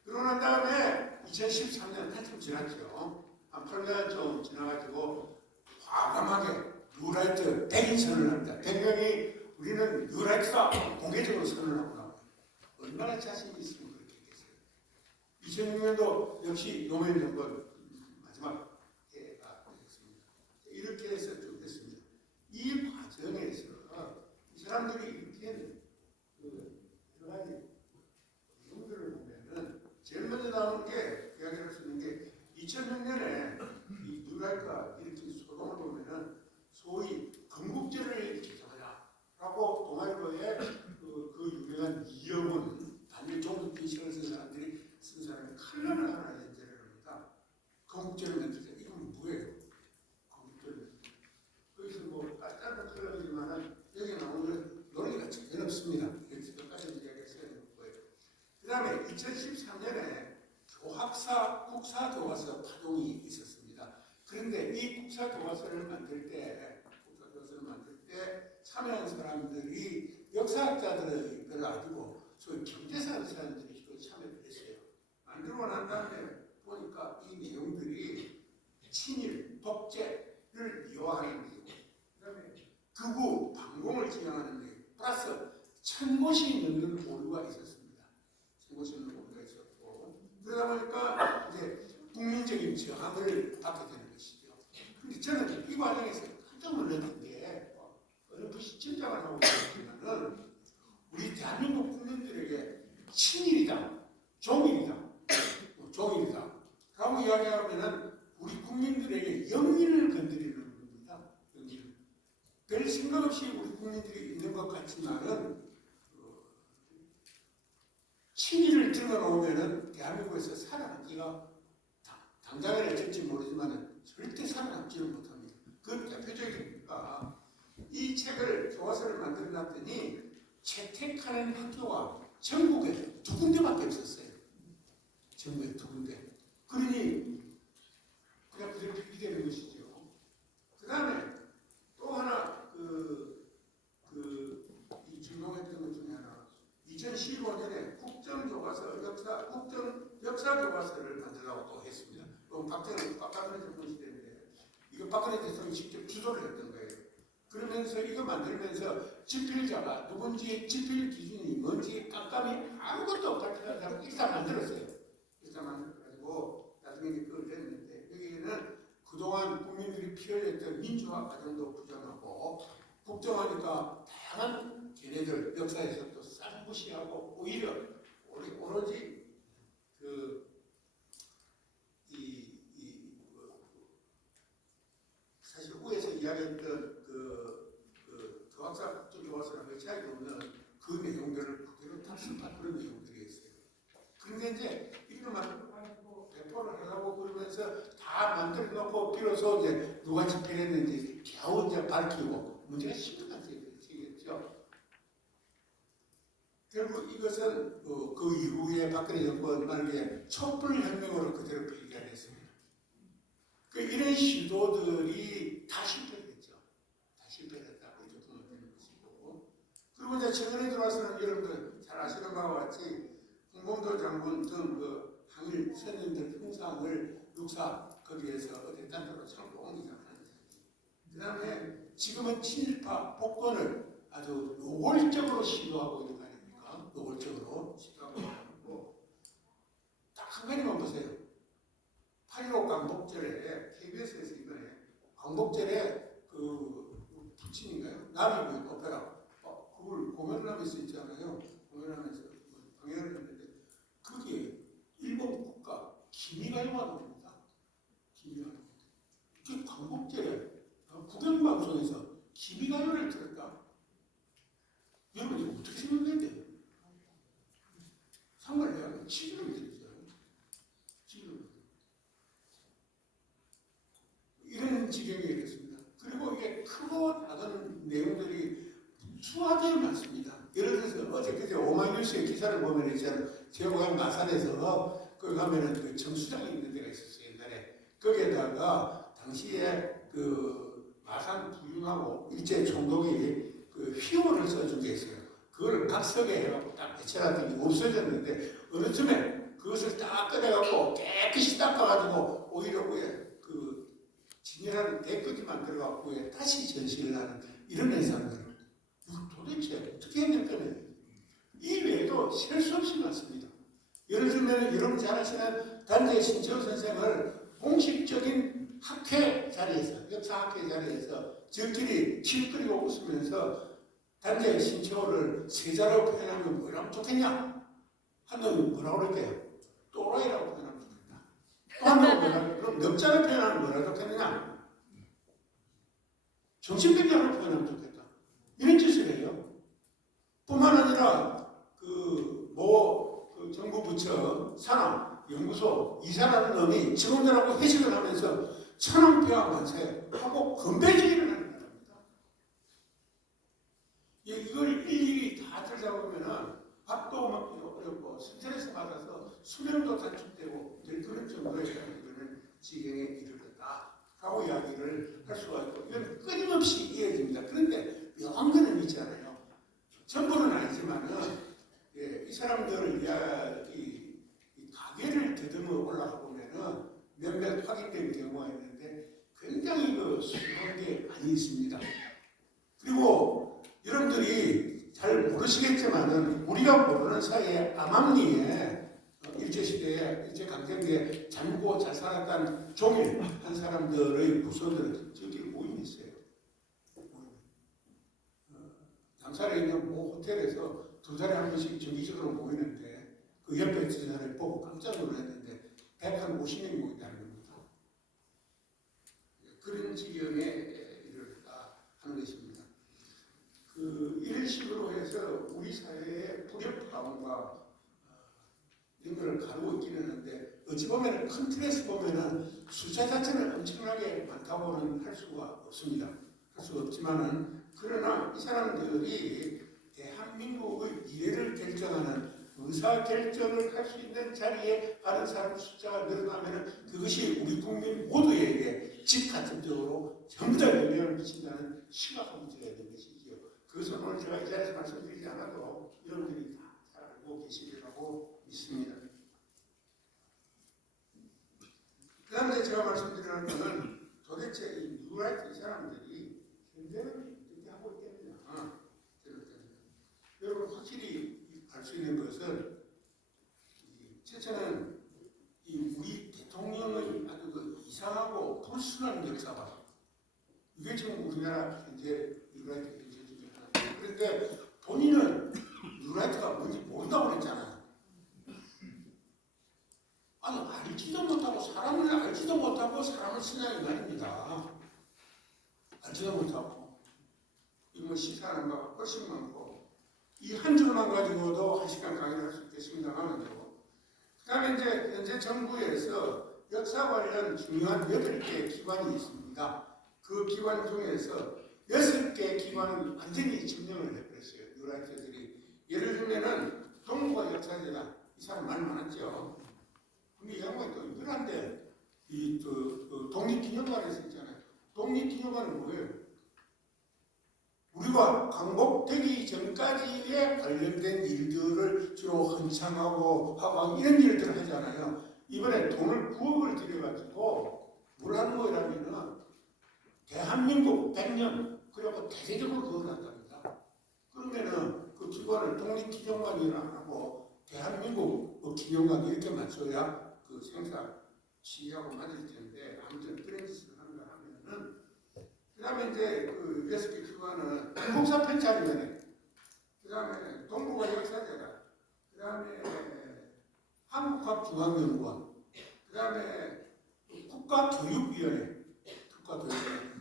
그러고 난 다음에 2013년 한참 지났죠. 한 8년 좀 지나가지고 과감하게 뉴라이트 100인 선언을 합니다. 100명이 우리는 뉴라이트다 공개적으로 선언을 하고 나와요. 얼마나 자신이 있으면 그렇게 했겠어요. 2006년도 역시 노무현 정권 마지막 해가 됐습니다. 이렇게 해서 쭉 됐습니다. 이 과정에서 이 사람들이 이렇게 여러 가지 내용들을 보면은 제일 먼저 나오는 게 이야기할 수 있는 게 2006년에 이 뉴라이트가 일으킨 소동을 보면은 소위 건국제를 개정하자라고 동아일보에 그 유명한 이영훈 단일 종북 비식을 쓴 사람들이 쓴 사람이 칼럼을 하나 연재를 합니다. 건국제를 만들자. 이건 뭐예요? 건국제를. 거기서 뭐 짧은 칼럼이지만은 여기 나오는 논리가 전혀 없습니다. 여기서 몇 가지 이야기가 쓰여있는 거예요. 그 다음에 2013년에 교학사 국사교과서 파동이 있었습니다. 그런데 이 국사교과서를 만들 때 참여한 사람들이 역사학자들이 별로 아니고 소위 경제사 사람들이 주로 참여를 했어요. 만들고 난 다음에 보니까 이 내용들이 친일, 독재를 미화하는 내용, 그 다음에 극우, 반공을 지향하는 내용, 플러스 1000곳이 넘는 오류가 있었습니다. 1000곳이 넘는 오류가 있었고 그러다 보니까 이제 국민적인 저항을 받게 되는 것이죠. 그런데 저는 이 과정에서 깜짝 놀랐던 게 어느 시청장을 하고 있으면은 우리 대한민국 국민들에게 친일이다, 종일이다, 종일이다 라고 이야기하면은 우리 국민들에게 영리를 건드리는 겁니다. 영리를. 별 생각 없이 우리 국민들이 있는 것 같지만은 친일을 들어놓으면은 대한민국에서 살아남기가 당장에는 어쩔지 모르지만은 절대 살아남지를 못합니다. 그 대표적이니까 이 책을 교과서를 만들어 놨더니 채택하는 학교가 전국에 2군데밖에 없었어요. 전국에 2군데. 그러니 그냥 그대로 필기되는 것이죠. 그 다음에 또 하나 이 주목했던 것 중에 하나 2015년에 국정교과서 역사교과서를 만들라고 또 했습니다. 그럼 박근혜 정권 시대인데 이거 박근혜 대통령이 직접 주도를 했던 거예요. 그러면서 이거 만들면서 집필자가 누군지 집필 기준이 뭔지 깜깜이 아무것도 밝혀서 일단 만들었어요. 일단 만들어가지고 나중에 그걸 냈는데 여기에는 그동안 국민들이 피 흘렸던 민주화 과정도 부정하고 국정하니까 다양한 걔네들 역사에서 또 싹 무시하고 오히려 오로지 사실 후에서 이야기했던 교학사 국정교과서랑 그 차이가 없는 그 내용들을 그대로 탑승한 그런 내용들이 있어요. 그런데 이제 이거 만들고 배포를 하려고 그러면서 다 만들어 놓고 비로소 이제 누가 집필했는지 겨우 이제 밝히고 문제가 심각한 책이었죠. 결국 이것은 그 이후에 박근혜 정권 말기에 촛불혁명으로 그대로 필기가 됐습니다. 이런 시도들이 다 실패했죠. 다 실패했다고 이렇게 보면 되는 것이고. 그리고 이제 최근에 들어와서는 여러분들 잘 아시는 바와 같이 홍범도 장군 등 그 항일 선생들 형상을 육사 거기에서 어디 딴 데로 참고 옮기자 하는. 그 다음에 지금은 친일파 복권을 아주 노골적으로 시도하고 있는 거 아닙니까? 노골적으로 시도하고 있고 딱 한 가지만 보세요. 8.15 광복절에 KBS에서 이번에 광복절에 그 부친인가요? 남이고요 오페라 그걸 공연을 하면서 있잖아요. 공연하면서 방영을 했는데 거기에 일본 국가 기미가요가 나옵니다. 기미가요. 그 광복절에 국영방송에서 기미가요를 들었다. 여러분 이거 어떻게 생각해야 돼요? 상관을 해야 하면 치즈를 드리죠. 이런 지경이 이렇습니다. 그리고 이게 크고 작은 내용들이 수하게 많습니다. 예를 들어서 어제 그제 오마이뉴스의 기사를 보면 있잖아요. 제가 마산에서 거기 가면은 그 정수장이 있는 데가 있었어요. 옛날에 거기에다가 당시에 그 마산 부윤하고 일제 총독이 그 휘호를 써준 게 있어요. 그걸 각석에 해갖고 딱 배치해놨더니 없어졌는데 어느 틈에 그것을 딱 꺼내갖고 깨끗이 닦아가지고 오히려 위에 그 진열하는 데까지만 들어갖고 위에 다시 전시를 하는 이런 현상들. 이거 도대체 어떻게 해야 될 거냐. 이 외에도 셀 수 없이 많습니다. 예를 들면 여러분 잘 아시는 단재 신채호 선생을 공식적인 학회 자리에서 역사학회 자리에서 저희끼리 칠거리고 웃으면서 단재 신채호를 세자로 표현하면 뭐라고 좋겠냐? 하는 뭐라고 그럴게요? 또라이라고 표현하면 좋겠다. 또 한번 뭐라고 그럼 넉자로 표현하면 뭐라고 좋겠느냐? 정신병자로 표현하면 좋겠다. 이런 짓을 해요. 뿐만 아니라 그 정부 부처 산업 연구소 이사라는 놈이 직원들하고 회식을 하면서 천황폐하 만세하고 건배지기를 하는 겁니다. 이걸 일일이 다 들다 보면은 밥도 먹기 어렵고 스트레스 받아서 수면도 단축되고 그런 정도의 이런 지경에 이르렀다라고 이야기를 할 수가 있고 이건 끊임없이 이어집니다. 그런데 묘한 거는 있잖아요. 전부는 아니지만은 이 사람들 이 가게를 더듬어 올라가 보면은 몇몇 확인된 경우가 있는데 굉장히 그 수상한 게 많이 있습니다. 그리고 여러분들이 잘 모르시겠지만은 우리가 모르는 사이에 암암리에 일제시대에 일제강점기에 잠고 잘 살았던 종일 한 사람들의 부서들은 저기 모임이 있어요. 남산에 있는 모 호텔에서 2달에 한 번씩 정기적으로 모이는데 그 옆에 지사를 보고 깜짝 놀랐는데 150명이 모인다는 겁니다. 그런 지경에 이르렀다 하는 것입니다. 이런 식으로 해서 우리 사회의 불협화음과 이런 걸 가르고 있기는 한데 어찌 보면 큰 틀에서 보면은 숫자 자체는 엄청나게 많다고는 할 수가 없습니다. 할 수가 없지만은 그러나 이 사람들이 대한민국의 미래를 결정하는 의사결정을 할 수 있는 자리에 다른 사람 숫자가 늘어나면 그것이 우리 국민 모두에게 직간접적으로 전부 다 영향을 미친다는 심각한 문제가 있는 것이지요. 그것은 오늘 제가 이 자리에서 말씀드리지 않아도 여러분들이 다 잘 알고 계시리라고 믿습니다. 그 다음에 제가 말씀드리는 것은 도대체 이 뉴라이트 이 사람들이 현재는 어떻게 하고 있겠느냐. 여러분 확실히 알 수 있는 것은 첫째는 우리 대통령의 아주 그 이상하고 불순한 역사관 이게 지금 우리나라 현재 뉴라이트 현재 중에 하나입니다. 그런데 본인은 뉴라이트가 뭔지 모른다고 그랬잖아요. 아니 알지도 못하고 사람을 알지도 못하고 사람을 신앙이 아닙니다. 알지도 못하고 이거 시사하는 바가 훨씬 많고 이 한 줄만 가지고도 1시간 강의를 할 수 있겠습니다만 그 다음에 이제 현재 정부에서 역사 관련 중요한 8개 기관이 있습니다. 그 기관 중에서 6개 기관은 완전히 점령을 해버렸어요. 뉴라이트들이. 예를 들면은 동북아 역사재단 이 사람 말 많았죠. 근데 이 양반이 또 이분한테 독립기념관에서 있잖아요. 독립기념관은 뭐예요? 우리가 광복되기 전까지에 관련된 일들을 주로 헌창하고 하고 이런 일들을 하잖아요. 이번에 돈을 9억을 들여가지고 뭘 하는 거라면은 대한민국 100년 그리고 대대적으로 그걸 한답니다. 그러면은 그 기관을 독립기념관이라 하고 대한민국 기념관 이렇게 맞춰야 그 생사 지휘하고 맞을 텐데 아무튼 그런 짓을 하는가 하면은 그다음에 이제 그 6개 기관은 국사편찬위원회, 그다음에 동북아 역사재단, 그다음에 한국학중앙연구원, 그다음에 국가교육위원회, 국가교육위원회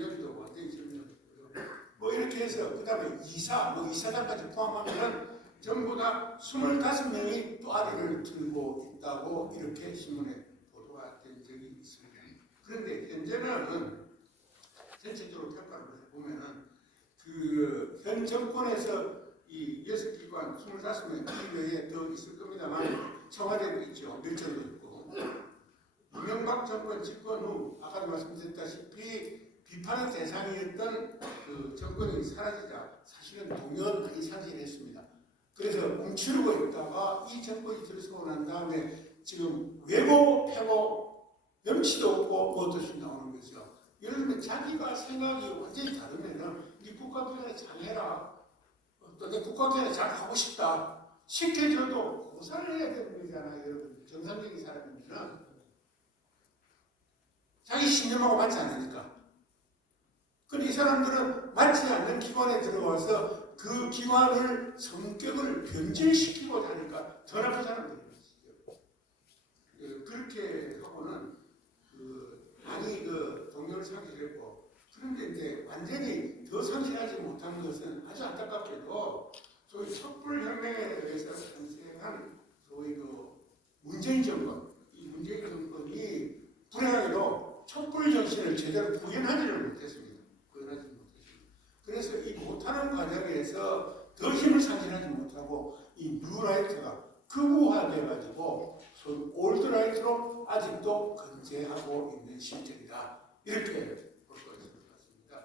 여기도 완전히 설명했고요. 뭐 이렇게 해서 그다음에 이사장까지 포함하면 전부 다 25명이 또 아리를 들고 있다고 이렇게 신문에 보도가 된 적이 있습니다. 그런데 현재는 전체적으로 평가를 해보면은 그 현 정권에서 이 6기관 25명 이외에 더 있을 겁니다만 청와대도 있죠. 밀정도 있고 이명박 정권 집권 후 아까도 말씀드렸다시피 비판의 대상이었던 그 정권이 사라지자 사실은 동연 많이 상실했습니다. 그래서 움츠르고 있다가 이 정권이 들어서고 난 다음에 지금 외고 패고 염치도 없고 무엇도 나오는 거죠. 예를 들면 자기가 생각이 완전히 다르면은 이 국가교육에 잘해라. 또 내 국가교육에 잘 하고 싶다. 시켜줘도 고사를 해야 되는 거잖아요. 여러분 정상적인 사람이면은 자기 신념하고 맞지 않으니까. 그런데 이 사람들은 맞지 않는 기관에 들어와서 그 기관을 성격을 변질시키고 하니까 더 나쁜 사람들이 있어요. 그렇게 하고는 많이 동료를 상실했고, 그런데 이제 완전히 더 상실하지 못한 것은 아주 안타깝게도 소위 촛불혁명에 의해서 탄생한 소위 문재인 정권, 이 문재인 정권이 불행하게도 촛불 정신을 제대로 구현하지를 못했습니다. 그래서 이 못하는 과정에서 더 힘을 상실하지 못하고 이 뉴라이트가 극우화돼가지고 소위 올드라이트로 아직도 건재하고 있는 실정이다. 이렇게 볼 수 있을 것 같습니다.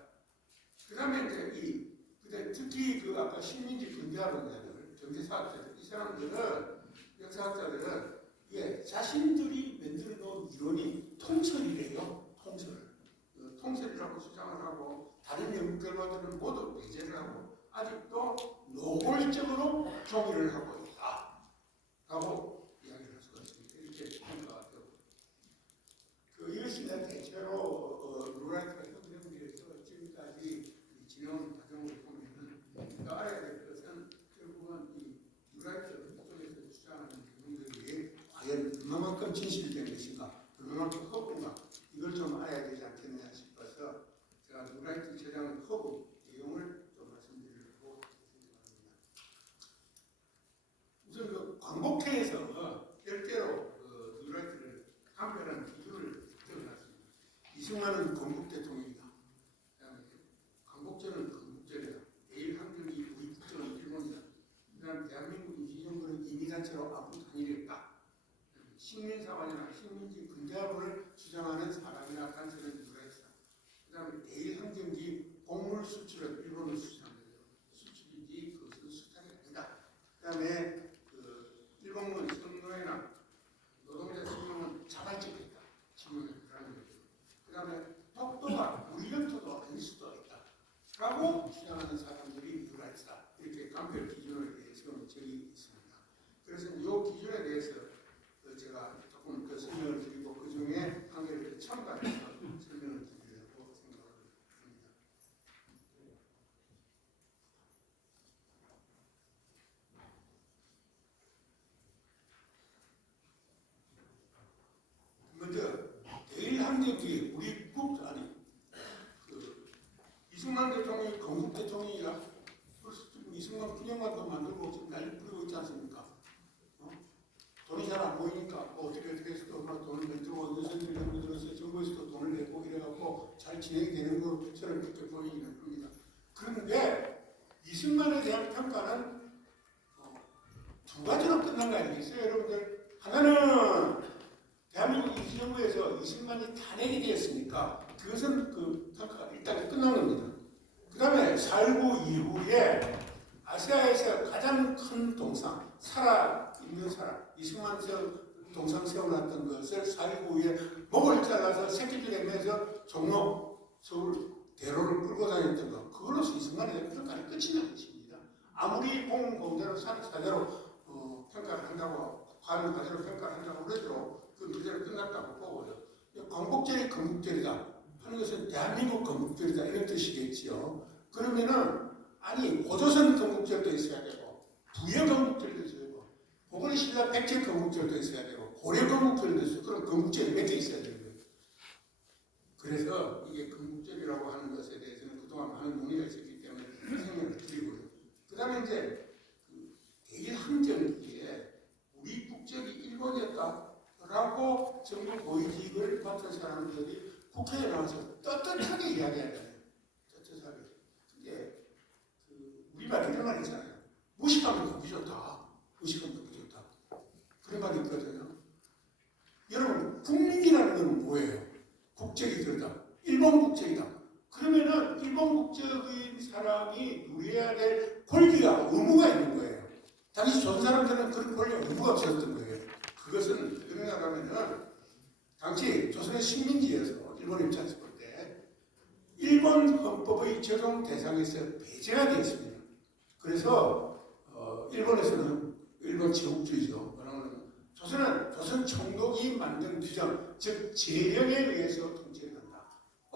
그 다음에 이제 특히 아까 식민지 근대화론자들, 경제사학자들, 이 사람들은, 역사학자들은 자신들이 만들어 놓은 이론이 통철이래요. 통철이라고 주장을 하고 다른 연구 결과들은 모두 배제를 하고 아직도 노골적으로 종이를 하고 있다. 라고 이야기를 할 수가 있습니다. 이렇게 평가하죠. 이것이 대체로 루라이트가 형성되어서 지금까지 진행 과정을 보면은 우리가 알아야 될 것은 결국은 이 루라이트 쪽에서 주장하는 내용들이 과연 얼마만큼 진실된 것인가, 얼마만큼 허구인가, 이걸 좀 알아야 되지 않겠느냐 싶어서 제가 루라이트 제작의 허구 내용을 좀 말씀드리려고 생각합니다. 우선 광복회에서 별개로 루라이트를 한편한 기준을 세워놨습니다. 이승만은 건국 대통령이다. 그다음에 광복절은 건국절이다. 내일 한글이 우리 국정은 일본이다. 그다음 대한민국 임시정부는 이민단체로 아무 단일이 없다. 식민사관이나 식민지 근대화론을 주장하는 사람이나 단체는 루라이트다. 그다음에 내일 항쟁기 곡물 수출은 일본을 수출하는 거죠. 수출이지 그것은 수탈이 아니다. 그다음에 일본군 성노예나 노동자 성노는 자발적이다. 지금이라는 거죠. 그다음에 독도가 우리 영토도 아닐 수도 있다. 라고 주장하는 사람들이 루라이트다. 이렇게 간별 기준을 지금 적이 있습니다. 그래서 이 기준에 대해서 제가 조금 설명을 드리고 그 중에 한 개를 첨가해서 설명을 드리려고 생각을 합니다. 먼저 내일 항쟁기 우리 이승만 대통령이 건국 대통령이라 이승만 기념관도 만들고 지금 난리 부리고 있지 않습니까? 돈이 잘 안 보이니까 어떻게 해서 돈을 내주고 유선일 정부 들어서 정부에서도 돈을 내고 이래갖고 잘 진행이 되는 것처럼 그렇게 보이기는 합니다. 그런데 이승만에 대한 평가는 두 가지로 끝난 거 아니겠어요, 여러분들? 하나는 대한민국 임시정부에서 이승만이 탄핵이 되었으니까 그것은 그 평가가 일단 끝난 겁니다. 그 다음에 4.19 이후에 아시아에서 가장 큰 동상, 살아있는 사람, 20만 동상 세워놨던 것을 4.19 이후에 목을 잘라서 새끼줄에 매서 종로, 서울, 대로를 끌고 다녔던 것, 그걸로서 이승만의 평가는 끝이 나는 것입니다. 아무리 공공대로 사대로 평가를 한다고, 과는 과대로 평가를 한다고 그래도 그 그대로 끝났다고 보고요. 광복절이 건국절이다 하는 것은 대한민국 건국절이다 이런 뜻이겠지요. 그러면은 아니 고조선 건국절도 있어야 되고 부여 건국절도 있어야 되고 고건신라 백제 건국절도 있어야 되고 고려 건국절도 있어야 되고 그런 건국절이 몇 개 있어야 되는 거예요. 그래서 이게 건국절이라고 하는 것에 대해서는 그동안 많은 논의가 있었기 때문에 설명을 드리고요. 그 다음에 이제 대일항전기에 우리 국적이 일본이었다라고 정부 고위직을 맡은 사람들이 국회에 나와서 떳떳하게 이야기해야 돼요. 떳떳하게. 근데 우리말 이런 말 있잖아요. 무식하면 보기 좋다. 무식하면 보기 좋다. 그런 말이 있거든요. 여러분 국민이라는 건 뭐예요? 국적이 그러다. 일본 국적이다. 그러면은 일본 국적인 사람이 누려야 될 권리가 의무가 있는 거예요. 당시 전 사람들은 그런 권리가 의무가 없었던 거예요. 그것은 어느 나라면은 당시 조선의 식민지여서 일본 입장에서 볼 때 일본 헌법의 적용 대상에서 배제가 되었습니다. 그래서 일본에서는 일본 제국주의죠. 뭐냐면 조선은 조선 총독이 만든 규정, 즉 재령에 의해서 통치를 한다.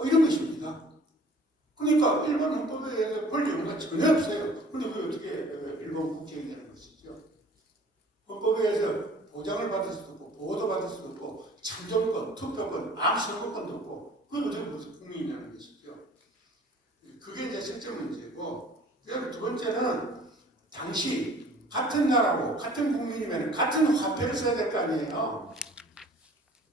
이런 것입니다. 그러니까 일본 헌법에 의해서 권리 의무가 전혀 없어요. 그런데 그게 어떻게 일본 국적이 되는 것이죠? 헌법에 의해서 보장을 받을 수도 없고 보호도 받을 수도 없고 참정권, 투표권, 아무 선거권도 없고 그건 어떻게 무슨 국민이냐는 것이죠. 그게 이제 실제 문제고 그다음에 두 번째는 당시 같은 나라고 같은 국민이면 같은 화폐를 써야 될 거 아니에요.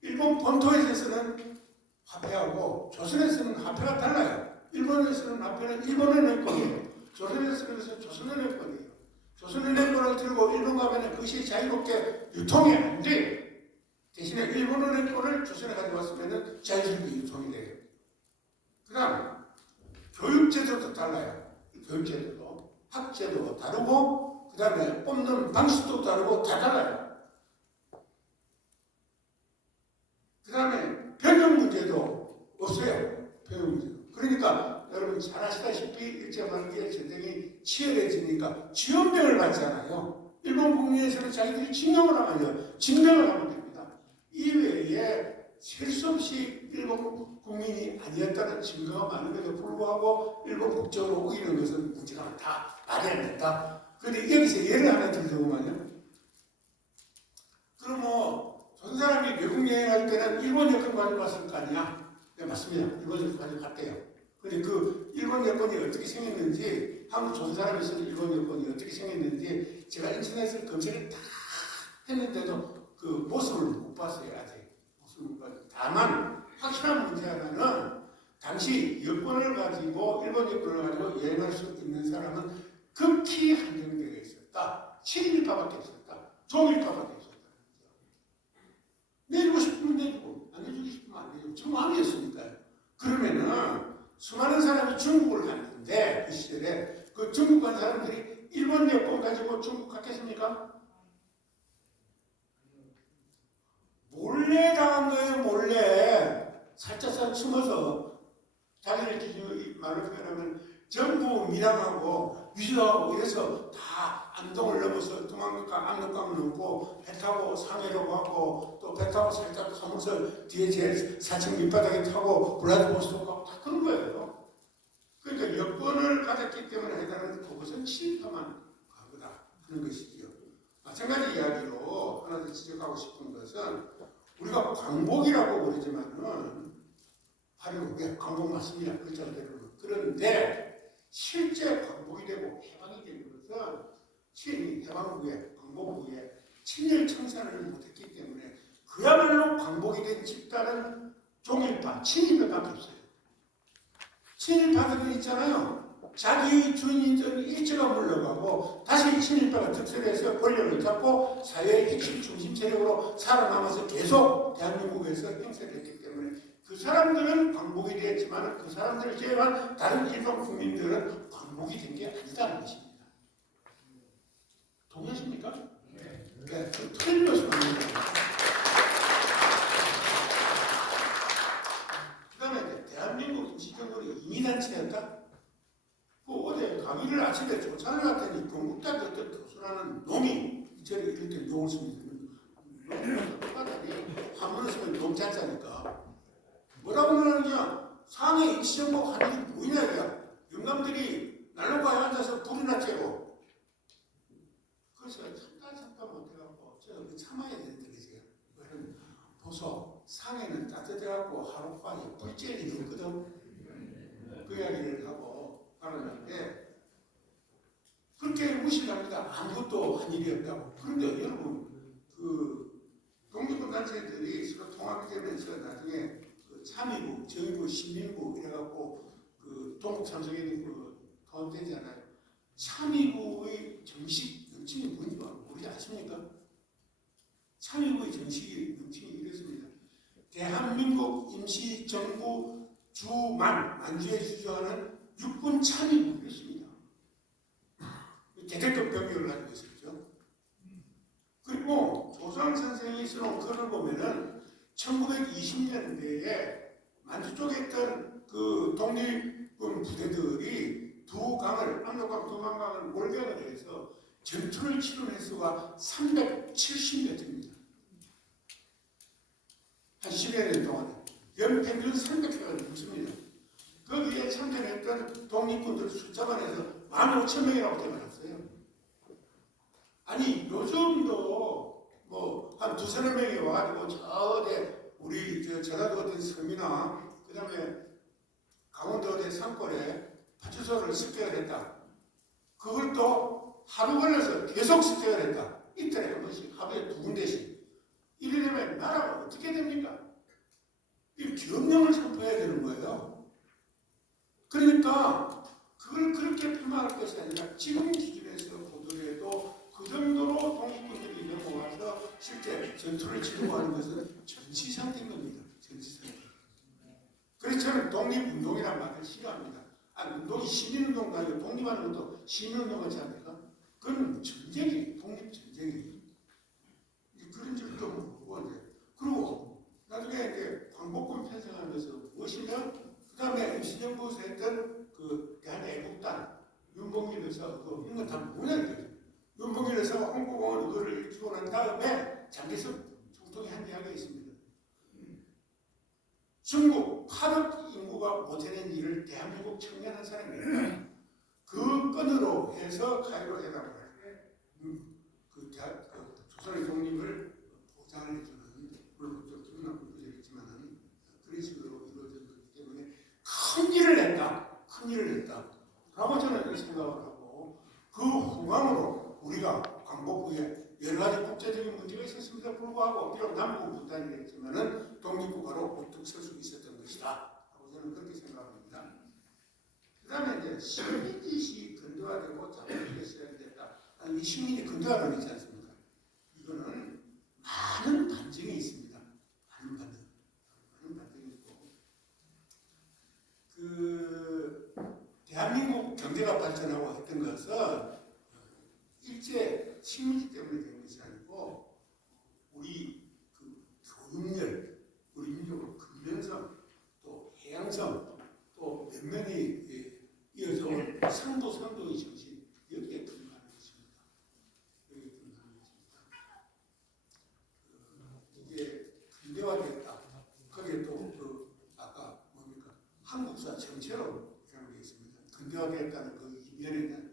일본 본토에서 쓰는 화폐하고 조선에서 쓰는 화폐가 달라요. 일본에서 쓰는 화폐는 일본의 내권이에요. 조선에서 쓰는 것은 조선의 내권이에요. 조선의 내권을 들고 일본 가면 그것이 자유롭게 유통이 안 돼요. 대신에 일본의 내권을 조선에 가져왔으면 자유롭게 유통이 돼요. 그 다음 교육제도도 달라요. 교육제도도 학제도 다르고 그 다음에 뽑는 방식도 다르고 다 달라요. 그 다음에 병역 문제도 없어요. 병역 문제도. 그러니까 여러분 잘 아시다시피 일제만기에 전쟁이 치열해지니까 지원병을 받잖아요. 일본 국민에서는 자기들이 징용을 하면요. 징병을 하면 됩니다. 이외에 셀 수 없이 일본 국민이 아니었다는 증거가 많음에도 불구하고 일본 국적으로 오기는 것은 문제가 많다. 말이 안 된다. 그런데 여기서 예를 하나 들자고만요. 그럼 전 사람이 외국 여행할 때는 일본 여권 가져갔을 거 아니야? 네, 맞습니다. 일본 여권 가져갔대요. 근데 그 일본 여권이 어떻게 생겼는지, 한국 전 사람이 쓰는 일본 여권이 어떻게 생겼는지 제가 인터넷을 검색을 다 했는데도 그 모습을 못 봤어요. 아직 모습을 못 봤어요. 다만 확실한 문제 하나는 당시 여권을 가지고 일본 여권을 가지고 여행할 수 있는 사람은 극히 한정되어 있었다. 7일파밖에 없었다. 종일파밖에 없었다. 내주고 싶으면 내주고 안 내주고 싶으면 안 내주고 저 마음이었으니까요. 그러면은 수많은 사람이 중국을 갔는데 그 시절에 그 중국 간 사람들이 일본 여권 가지고 중국 갔겠습니까? 몰래 당한 거예요. 몰래 살짝 숨어서 자기를 말로 표현하면 전부 밀항하고 위조하고 이래서 다 안동을 넘어서 동안강 압록강을 넘고 배 타고 상해로 가고 또 배 타고 살짝 가면서 뒤에 제일 4층 밑바닥에 타고 블라디보스토크 가고 다 그런 거예요. 그러니까 여권을 가졌기 때문에 해당하는 그것은 친일파만 간 거다 하는 것이지요. 마찬가지 이야기로 하나 더 지적하고 싶은 것은 우리가 광복이라고 부르지만은 화려하게 광복 맞습니다. 글자대로는. 그런데 실제 광복이 되고 해방이 된 것은 해방 후에 광복 후에 친일 청산을 못했기 때문에 그야말로 광복이 된 집단은 종일파, 친일파밖에 없어요. 친일파들은 있잖아요. 자기의 주인이던 일제가 물러가고 다시 친일파가 특설해서 권력을 잡고 사회의 핵심 중심 세력으로 살아남아서 계속 대한민국에서 행세를 했기 때문에 그 사람들은 광복이 되었지만 그 사람들을 제외한 다른 일반 국민들은 광복이 된 게 아니다는 것입니다. 동의하십니까? 네, 틀림없이 맞습니다. 그 다음에 대한민국 임시정부는 임의단체였다? 그 어제 강의를 아침에 조찬을 갔더니 경북대학교 어떤 교수라는 놈이 저를 이럴 때 용을 씁니다. 한문을 쓰면 너무 짰자니까 뭐라고 그러느냐 상해 임시정부 한 일이 뭐냐 이야 영감들이 난로가에 앉아서 불이나 쬐고 그래서 잠깐 못해갖고 저 참아야 되는데 그지 이거는 보소 상해는 따뜻해갖고 하룻밤에 불쬐는 일이 없거든 그 이야기를 하고 말하는데 그렇게 무시합니다. 아무것도 한 일이 없다고. 그런데 여러분 그 독립운동단체들이 서로 통합이 되면서 나중에 그 참의부, 정의부, 신민부 이래갖고 그 동국 참석에는 그 통합되잖아요. 참의부의 정식 명칭이 뭔지 모르지 아십니까? 참의부의 정식이 명칭이 이렇습니다. 대한민국 임시정부 만주에 주저하는 육군 참의부 이렇습니다. 대대급 병력을 가지고 있었죠. 그리고 조상 선생이 써놓은 글을 보면은 1920년대에 만주 쪽에 있던 그 독립군 부대들이 두 강을, 압록강 두 강을 몰경을 해서 전투를 치른 횟수가 370m입니다. 한 10여 년 동안에. 연평균 300km가 넘습니다. 거기에 참전했던 독립군들 숫자만 해서 15,000명이라고 되어났어요. 아니 요즘도 뭐 한 두서너 명이 와가지고 저 어디 우리 전라도 어떤 섬이나 그 다음에 강원도 어디 산골에 파출소를 습격을 했다. 그걸 또 하루 걸려서 계속 습격을 했다. 이틀에 한 번씩 하루에 2군데씩. 이러려면 나라가 어떻게 됩니까? 이 경영을 선포해야 되는 거예요. 그러니까 그걸 그렇게 폄하할 것이 아니라 지금 기준에서 보더라도 그 정도로 독립군들이 넘어와서 실제 전투를 치르고 하는 것은 전시상태인 겁니다. 전시상태. 그래서 저는 독립운동이라는 말을 싫어합니다. 운동이 시민운동도 아니고 독립하는 것도 시민운동 같지 않습니까? 그건 전쟁이, 독립전쟁이. 그런 줄도 모르고 이제. 그리고 나중에 이제 광복군 편성하는 것은 무엇이냐? 그 다음에 임시정부에서 했던 그 대한애국단, 윤봉길 의사, 이런 건 다 뭐냐 이거죠. 윤봉길 의사가 홍보공을 그거를 일주고 난 다음에 장개석 총통이 한 이야기가 있습니다. 중국 8억 인구가 못해낸 일을 대한민국 청년 한 사람이에요. 그 건으로 해서 카이로 회담을 할 때 그 조선의 독립을 보장을 해주는 물론 좀 기분나쁜 표현이지만 그런 식으로 이루어진 거기 때문에 큰 일을 했다. 큰 일을 했다. 라고 저는 이렇게 생각을 하고 그 후광으로 우리가 광복 후에 여러 가지 국제적인 문제가 있었음에도 불구하고 비록 남북 분단이 됐지만은 독립국가로 우뚝 설 수 있었던 것이다. 하고 저는 그렇게 생각합니다. 그 다음에 이제 식민지시 근대화되고 자본주의가 시작됐다. 이 식민지 근대화론 있지 않습니까? 이거는 많은 반증이 있습니다. 많은 반증이 있고 그 대한민국 경제가 발전하고 했던 것은 일제 식민지 때문에 된 것이 아니고 우리 그 교육열, 우리 민족의 근면성, 또 해양성, 또 면면이 이어져 온 상도의 정신 여기에 근거하는 것입니다. 여기에 근거하는 것입니다. 이게 근대화됐다. 거기에 또 그 아까 뭡니까 한국사 전체로 생각되어 있습니다. 근대화됐다는 그 이면에는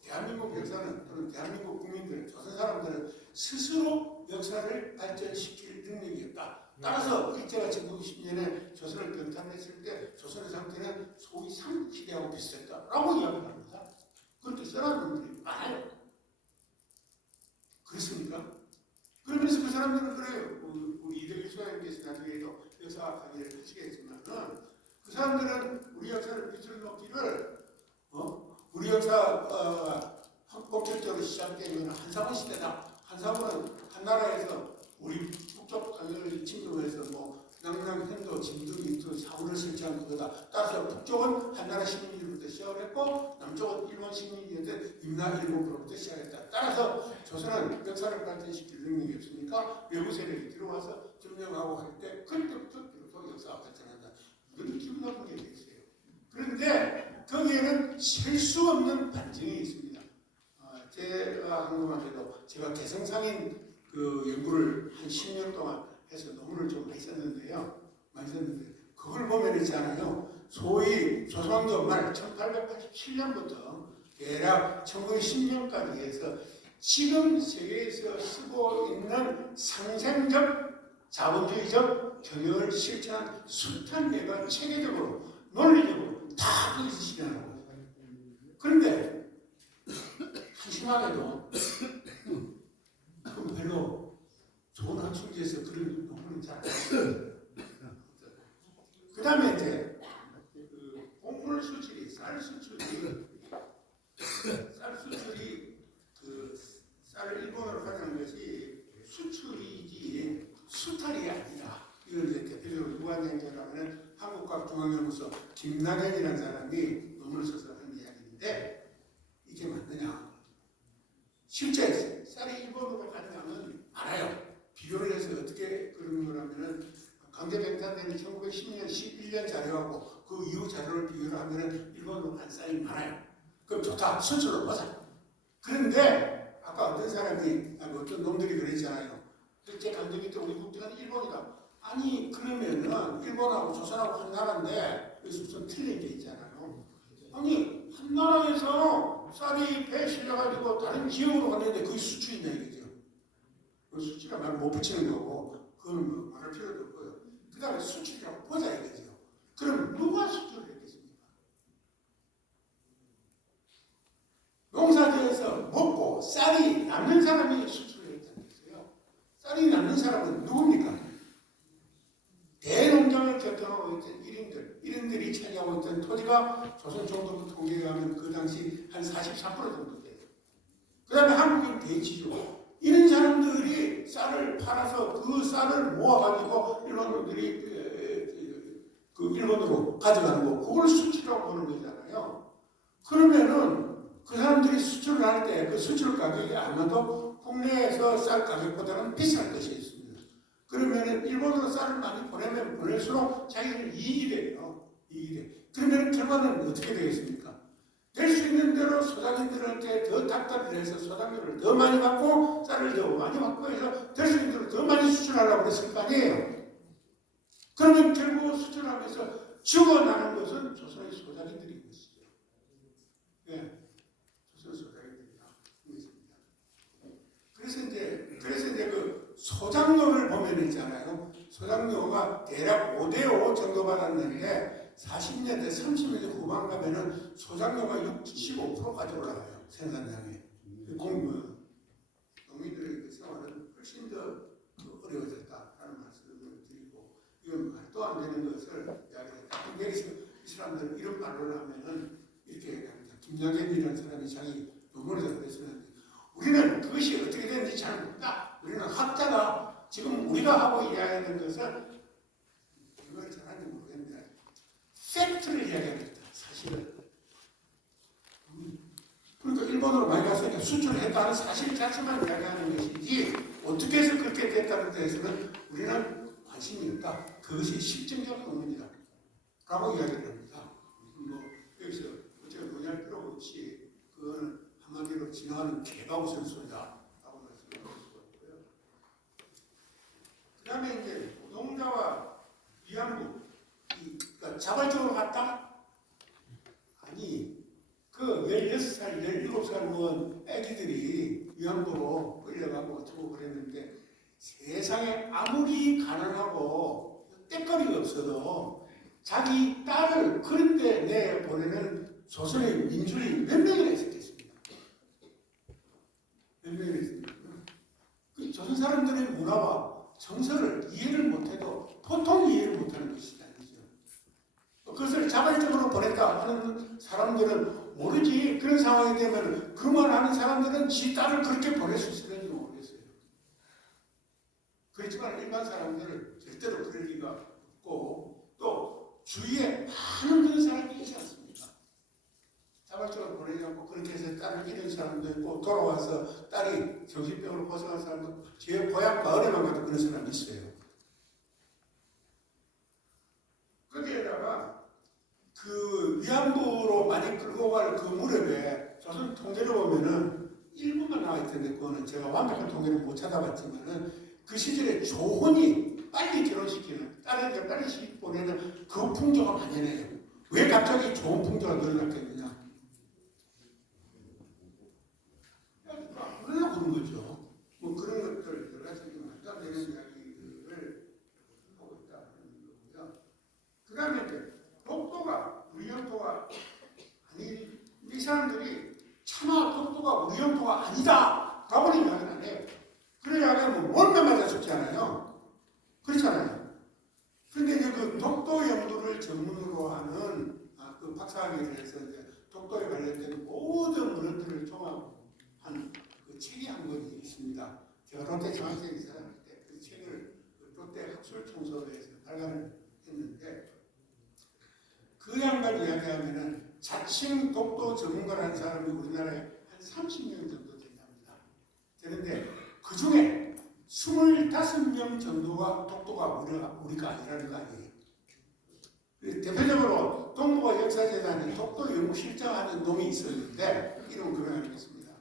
대한민국 역사는 또는 대한민국 국민들, 조선 사람들은 스스로 역사를 발전시킬 능력이 없다. 따라서 일제가 1920년에 조선을 병탄했을 때 조선의 상태는 소위 삼국시대하고 비슷했다라고 이야기를 합니다. 그렇게 써놨는 분들이 많아요. 그렇습니까? 그러면서 그 사람들은 그래요. 우리 이대길 소장님께서 나중에도 역사 강의를 하시겠지만 그 사람들은 우리 역사를 비틀어놓기를 우리 역사 본격적으로 시작되면 한사분 시대다. 한사분은 한나라에서 우리 북쪽 강을 침공해서 뭐 남남, 현도, 진도, 인도, 사원을 설치한 그거다. 따라서 북쪽은 한나라 식민지로부터 시작을 했고 남쪽은 일본 식민지였던 임나일본으로부터 시작했다. 따라서 조선은 역사를 발전시킬 능력이 없으니까 외부 세력이 들어와서 점령하고 할 때 그때부터 비로소 역사가 발전한다. 이건 기분 나쁜 게 있어요. 그런데 거기에는 셀 수 없는 반증이 있습니다. 제가 한동안에도 제가 개성상인 그 연구를 한 10년 동안 해서 논문을 좀 많이 썼는데요. 그걸 보면 있잖아요. 소위 조선왕조 말 1887년부터 대략 1910년까지 해서 지금 세계에서 쓰고 있는 상생적 자본주의적 경영을 실천한 숱한 예가 체계적으로 논리적으로 다 거기서 실현하고 있어요. 그런데 한심하게도 별로 좋은 학술지에서 그런 논문은 잘 안 써요. 그 다음에 이제 곡물 수출이 쌀 수출이 그 쌀을 일본으로 가져간 것이 수출이지 수탈이 아니라 이걸 이제 대표적으로 누가 낸거라면 한국과학중앙연구소 김낙연이라는 사람이 논문을 써서 하는 이야기인데 이게 맞느냐? 실제 쌀이 일본으로 가져가면 알아요. 비교를 해서 어떻게 그런 거라면은 강제병탄되는 1910년 11년 자료하고 그 이후 자료를 비교를 하면은 일본으로 간 쌀이 많아요. 그럼 좋다. 수출을 보자. 그런데 아까 어떤 사람이 어떤 놈들이 그랬잖아요. 실제 강제병 때 우리 국적은 일본이다. 아니 그러면은 일본하고 조선하고 한 나라인데 여기서 무슨 틀린 게 있잖아요. 아니 한 나라에서 쌀이 배에 실려가지고 다른 지역으로 갔는데 그게 수출이냐 이거죠. 그 수출이라 말 못 붙이는 거고 그거는 뭐 말할 필요도 없고요. 그 다음에 수출이라고 보자 이거죠. 그럼 누가 수출을 했겠습니까? 농사지어서 먹고 쌀이 남는 사람이 수출을 했다는 거예요. 쌀이 남는 사람은 누굽니까? 대농장을 결정하고 있던 일인들이 차지하고 있던 토지가 조선 정도부 통계에 하면 그 당시 한 44% 정도 돼요. 그 다음에 한국인 대지죠. 이런 사람들이 쌀을 팔아서 그 쌀을 모아가지고 일본인들이 그 일본으로 가져가는 거, 그걸 수출이라고 보는 거잖아요. 그러면은 그 사람들이 수출을 할 때 그 수출 가격이 아마도 국내에서 쌀 가격보다는 비쌀 것이 있습니다. 그러면은 일본으로 쌀을 많이 보내면 보낼수록 자기들 이익이 돼요. 이익이 돼. 그러면 결과는 어떻게 되겠습니까? 될 수 있는 대로 소장님들한테 더 닥달을 해서 소장료를 더 많이 받고 쌀을 더 많이 받고 해서 될 수 있는 대로 더 많이 수출하려고 그랬을 거 아니에요. 그러면 결국 수출하면서 죽어나는 것은 조선의 소장님들인 것이죠. 네. 조선 소장님들이 다 있습니다. 그래서 이제 그 소장료를 보면 있잖아요. 소장료가 대략 5대5 정도 받았는데 40년대, 30년대 후반 가면은 소장료가 65%까지 올라가요. 생산량에. 농민들의 생활은 훨씬 더 어려워졌다라는 말씀을 드리고, 이건 말도 안 되는 것을 이야기합니다. 여기서 이 사람들은 이런 말을 하면은 이렇게 얘기합니다. 김양현이라는 사람이 자기 논문에서 그랬었는데, 우리는 그것이 어떻게 되는지 잘 모른다. 우리는 학자다. 지금 우리가 하고 이야기하는 것은 이걸 잘하는지 모르겠는데 팩트를 이야기합니다. 사실은. 그러니까 일본으로 많이 갔으니까 수출을 했다는 사실 자체만 이야기하는 것이지 어떻게 해서 그렇게 됐다는 데에서는 우리는 관심이 없다. 그것이 실증적 의문이다. 라고 이야기를 합니다. 뭐 여기서 어떻게 논의할 필요가 없이 그거는 한마디로 지나가는 개가 웃을 소리다. 라고 말씀을 드릴 수가 있고요. 그 다음에 이제 노동자와 위안부, 그러니까 자발적으로 갔다? 아니, 그 16살, 17살 먹은 애기들이 위안부로 끌려가고 어쩌고 그랬는데 세상에 아무리 가난하고 때거리가 없어도 자기 딸을 그런데 내보내는 조선의 민중이 몇 명이나 있었겠습니까? 몇 명이나 있습니까? 그 조선 사람들의 문화와 정서를 이해를 못해도 보통 이해를 못하는 것이 아니죠. 그것을 자발적으로 보냈다 하는 사람들은 모르지. 그런 상황이 되면 그 말 하는 사람들은 지 딸을 그렇게 보낼 수 있을지 모르겠어요. 그렇지만 일반 사람들은 절대로 그럴 리가 있고 또 주위에 많은 그런 사람이 있지 않습니까? 자발적으로 보내지 않고 그렇게 해서 딸을 잃은 사람도 있고 돌아와서 딸이 정신병으로 고생한 사람도 제 고향 마을에만 가도 그런 사람이 있어요. 거기에다가 그 위안부로 많이 끌고 갈 그 무렵에 조선 통계를 보면은 일부만 나와 있던데 그거는 제가 완벽한 통계를 못 찾아봤지만은 그 시절에 조혼이 빨리 결혼시키는 딸을 빨리 시집 보내는 그 풍조가 만연해요. 왜 갑자기 좋은 풍조가 늘어났겠느냐? 그러나 그런 거죠. 뭐 그런 것들 여러 가지 말도 안 되는 이야기들을 하고 있다는 거고요. 그 다음에 이제 독도가 우리 영토가 아니 이 사람들이 차마 독도가 우리 영토가 아니다 라고는 이야기를 안 해요. 그래야 뭐 몰매 맞아 죽지 않아요. 그렇잖아요. 그런데 이제 그 독도 연구를 전문으로 하는 그 박사학위를 해서 이제 독도에 관련된 모든 문헌들을 종합한 그 책이 한 권이 있습니다. 제가 롯데 정학생 이사할 때 그 책을 롯데 학술청소에서 발간을 했는데 그 양반 이야기하면은 자칭 독도 전문가라는 사람이 우리나라에 한 30명 정도 된답니다. 그런데 그 중에 25명 정도가 독도가 우리가 아니라는 거 아니에요. 대표적으로 동북아 역사재단에 독도 연구실장하는 놈이 있었는데 이름은 그만하겠습니다.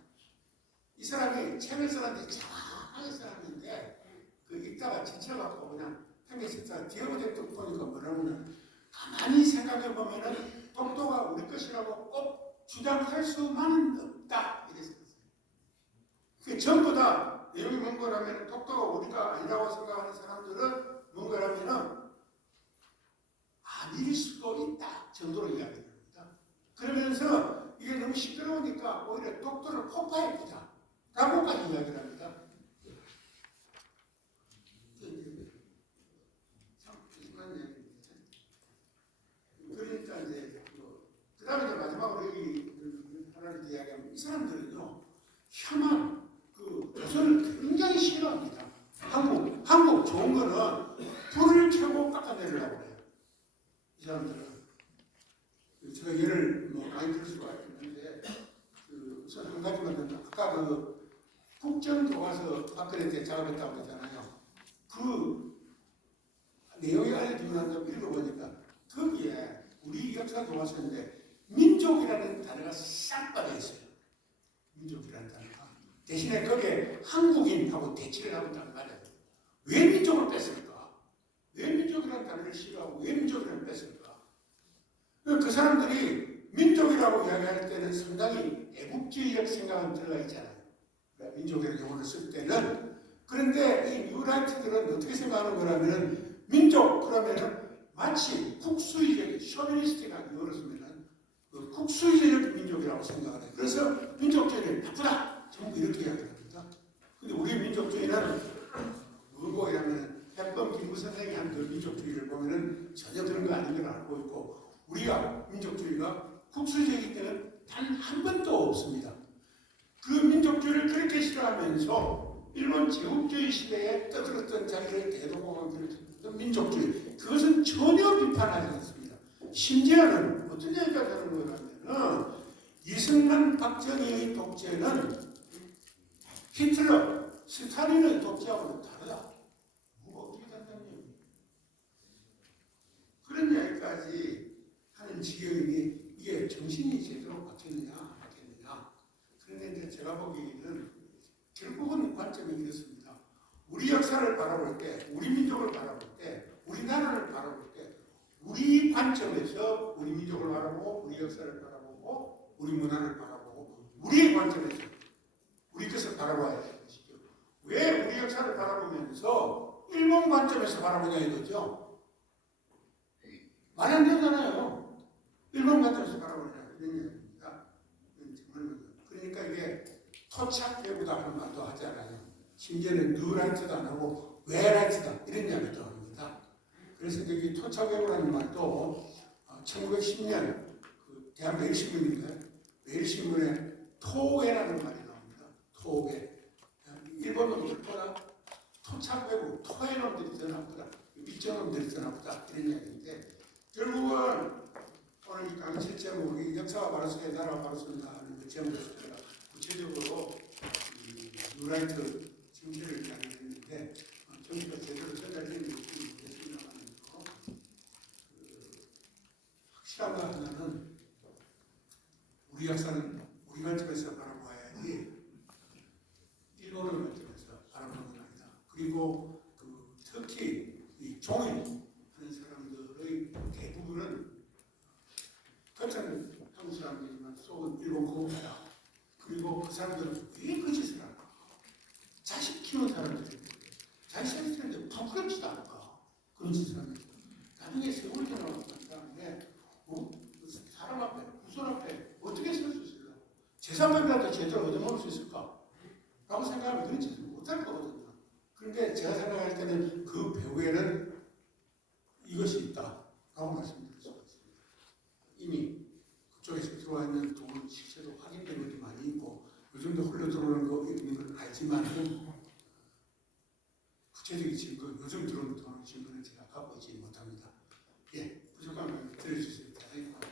이 사람이 책을 써놨는데 정확하게 써놨는데 그 읽다가 지쳐갖고 그냥 팽개쳤다가 뒤에 오대도 보니까 뭐라고는 가만히 생각해 보면은 독도가 우리 것이라고 꼭 주장할 수만 없다 이랬어요. 그 전부 다 내용이 뭔 거라면 독도가 우리가 아니라고 생각하는 사람들은 뭔 거라면은 아닐 수도 있다 정도로 이야기를 합니다. 그러면서 이게 너무 시끄러우니까 오히려 독도를 폭파해보자 라고까지 이야기를 합니다. 참 심한 얘기인데 그러니까 이제 그 다음에 이제 마지막으로 여기 하나를 이야기하면 이 사람들은요 혐한 그 조선을 굉장히 싫어합니다. 한국 좋은 거는 불을 켜고 깎아내리려고 해요. 이 사람들은 제가 예를 많이 들 수가 있는데 우선 한 가지만 더 아까 그 국정교과서 박근혜 때 작업했다고 그랬잖아요. 그 내용이 알려주고 나서 읽어보니까 거기에 우리 역사 교과서인데 민족이라는 단어가 싹 빠져 있어요. 민족이라는 단어가 대신에 거기에 한국인하고 대치를 하고 있단 말이에요. 왜 민족을 뺐을까? 왜 민족이라는 단어를 싫어하고 왜 민족이라는 뺐을까? 그 사람들이 민족이라고 이야기할 때는 상당히 애국주의적 생각은 들어가 있잖아요. 민족이라는 용어를 쓸 때는. 그런데 이 뉴라이트들은 어떻게 생각하는 거라면 민족 그러면은 마치 국수의적, 쇼비니스트가 용어를 쓰면은 그 국수의적 민족이라고 생각을 해요. 그래서 민족주의는 나쁘다. 전부 이렇게 이야기합니다. 근데 우리 민족주의는 뭐고 이러면 해범 김구 선생이 한 그 민족주의를 보면은 전혀 그런 거 아닌 걸 알고 있고 우리가 민족주의가 국수주의 때는 단 한 번도 없습니다. 그 민족주의를 그렇게 싫어하면서 일본 제국주의 시대에 떠들었던 자기를 대동공황기를 쳤던 민족주의 그것은 전혀 비판하지 않습니다. 심지어는 어떤 얘기가 되는 거라면 이승만 박정희의 독재는 히틀러 스탈린의 독재하고는 다르다. 뭐가 어떻게 된다는 얘기예요. 그런 이야기까지 하는 지경이 이게 정신이 제대로 바뀌느냐 그런데 이제 제가 보기에는 결국은 관점이 이렇습니다. 우리 역사를 바라볼 때, 우리 민족을 바라볼 때, 우리나라를 바라볼 때 우리 관점에서 우리 민족을 바라보고 우리 역사를 바라보고 우리 문화를 바라보고 우리의 관점에서 우리 것을 바라봐야 되는 것이죠. 왜 우리 역사를 바라보면서 일본 관점에서 바라보냐 이거죠. 말이 안 되잖아요. 일본 관점에서 바라보냐 이런 얘기입니다. 그러니까 이게 토착 배구다 하는 말도 하잖아요. 심지어는 뉴라이트도 안 하고 웨라이트다 이런 이야기도 합니다. 그래서 여기 토착 배구라는 말도 1910년 그 대한매일신문인가요? 매일신문에 토웨라는 말이 나옵니다. 토웨. 일본어로 듣거나 토착 배구, 토웨 놈들이 더 나쁘다. 일정은 늘었나 보다 이런 이야기인데 결국은 오늘 이 강의 첫 제목이 역사와 바로서의 나라와 바로서다 하는 그 제목에서 제가 구체적으로 이 뉴라이트 정체를 이야기했는데 정치가 제대로 전달되는 것이 모르겠습니다만 확실한 거 하나는 우리 역사는 우리 관점에서 바라봐야지 일본의 관점에서 바라보는 건 아니다. 그리고 특히 이 종일 하는 사람들의 대부분은 겉은 한국 사람들이지만 속은 일본 고국이다. 그리고 그 사람들은 왜 그 짓을 할까? 자식 키우는 사람들이 자식 키우는데 부끄럽지도 않을까? 그런 짓을 하는 거죠. 나중에 세월이 지나고 난 다음에 사람 앞에, 후손 앞에 어떻게 설 수 있을까? 제3법이라도 제대로 얻어먹을 수 있을까? 라고 생각하면 그런 짓을 못할 거거든요. 그런데 제가 생각할 때는 그 배후에는 이것이 있다라고 말씀드릴 수가 있습니다. 이미 그쪽에서 들어와 있는 돈 실체도 확인된 것도 많이 있고 요즘도 흘러 들어오는 거 있는 걸 알지만 구체적인 증거, 요즘 들어오는 돈 증거는 제가 갖고 있지 못합니다. 예, 부족한 말 들어주셔서 대단히 고맙습니다.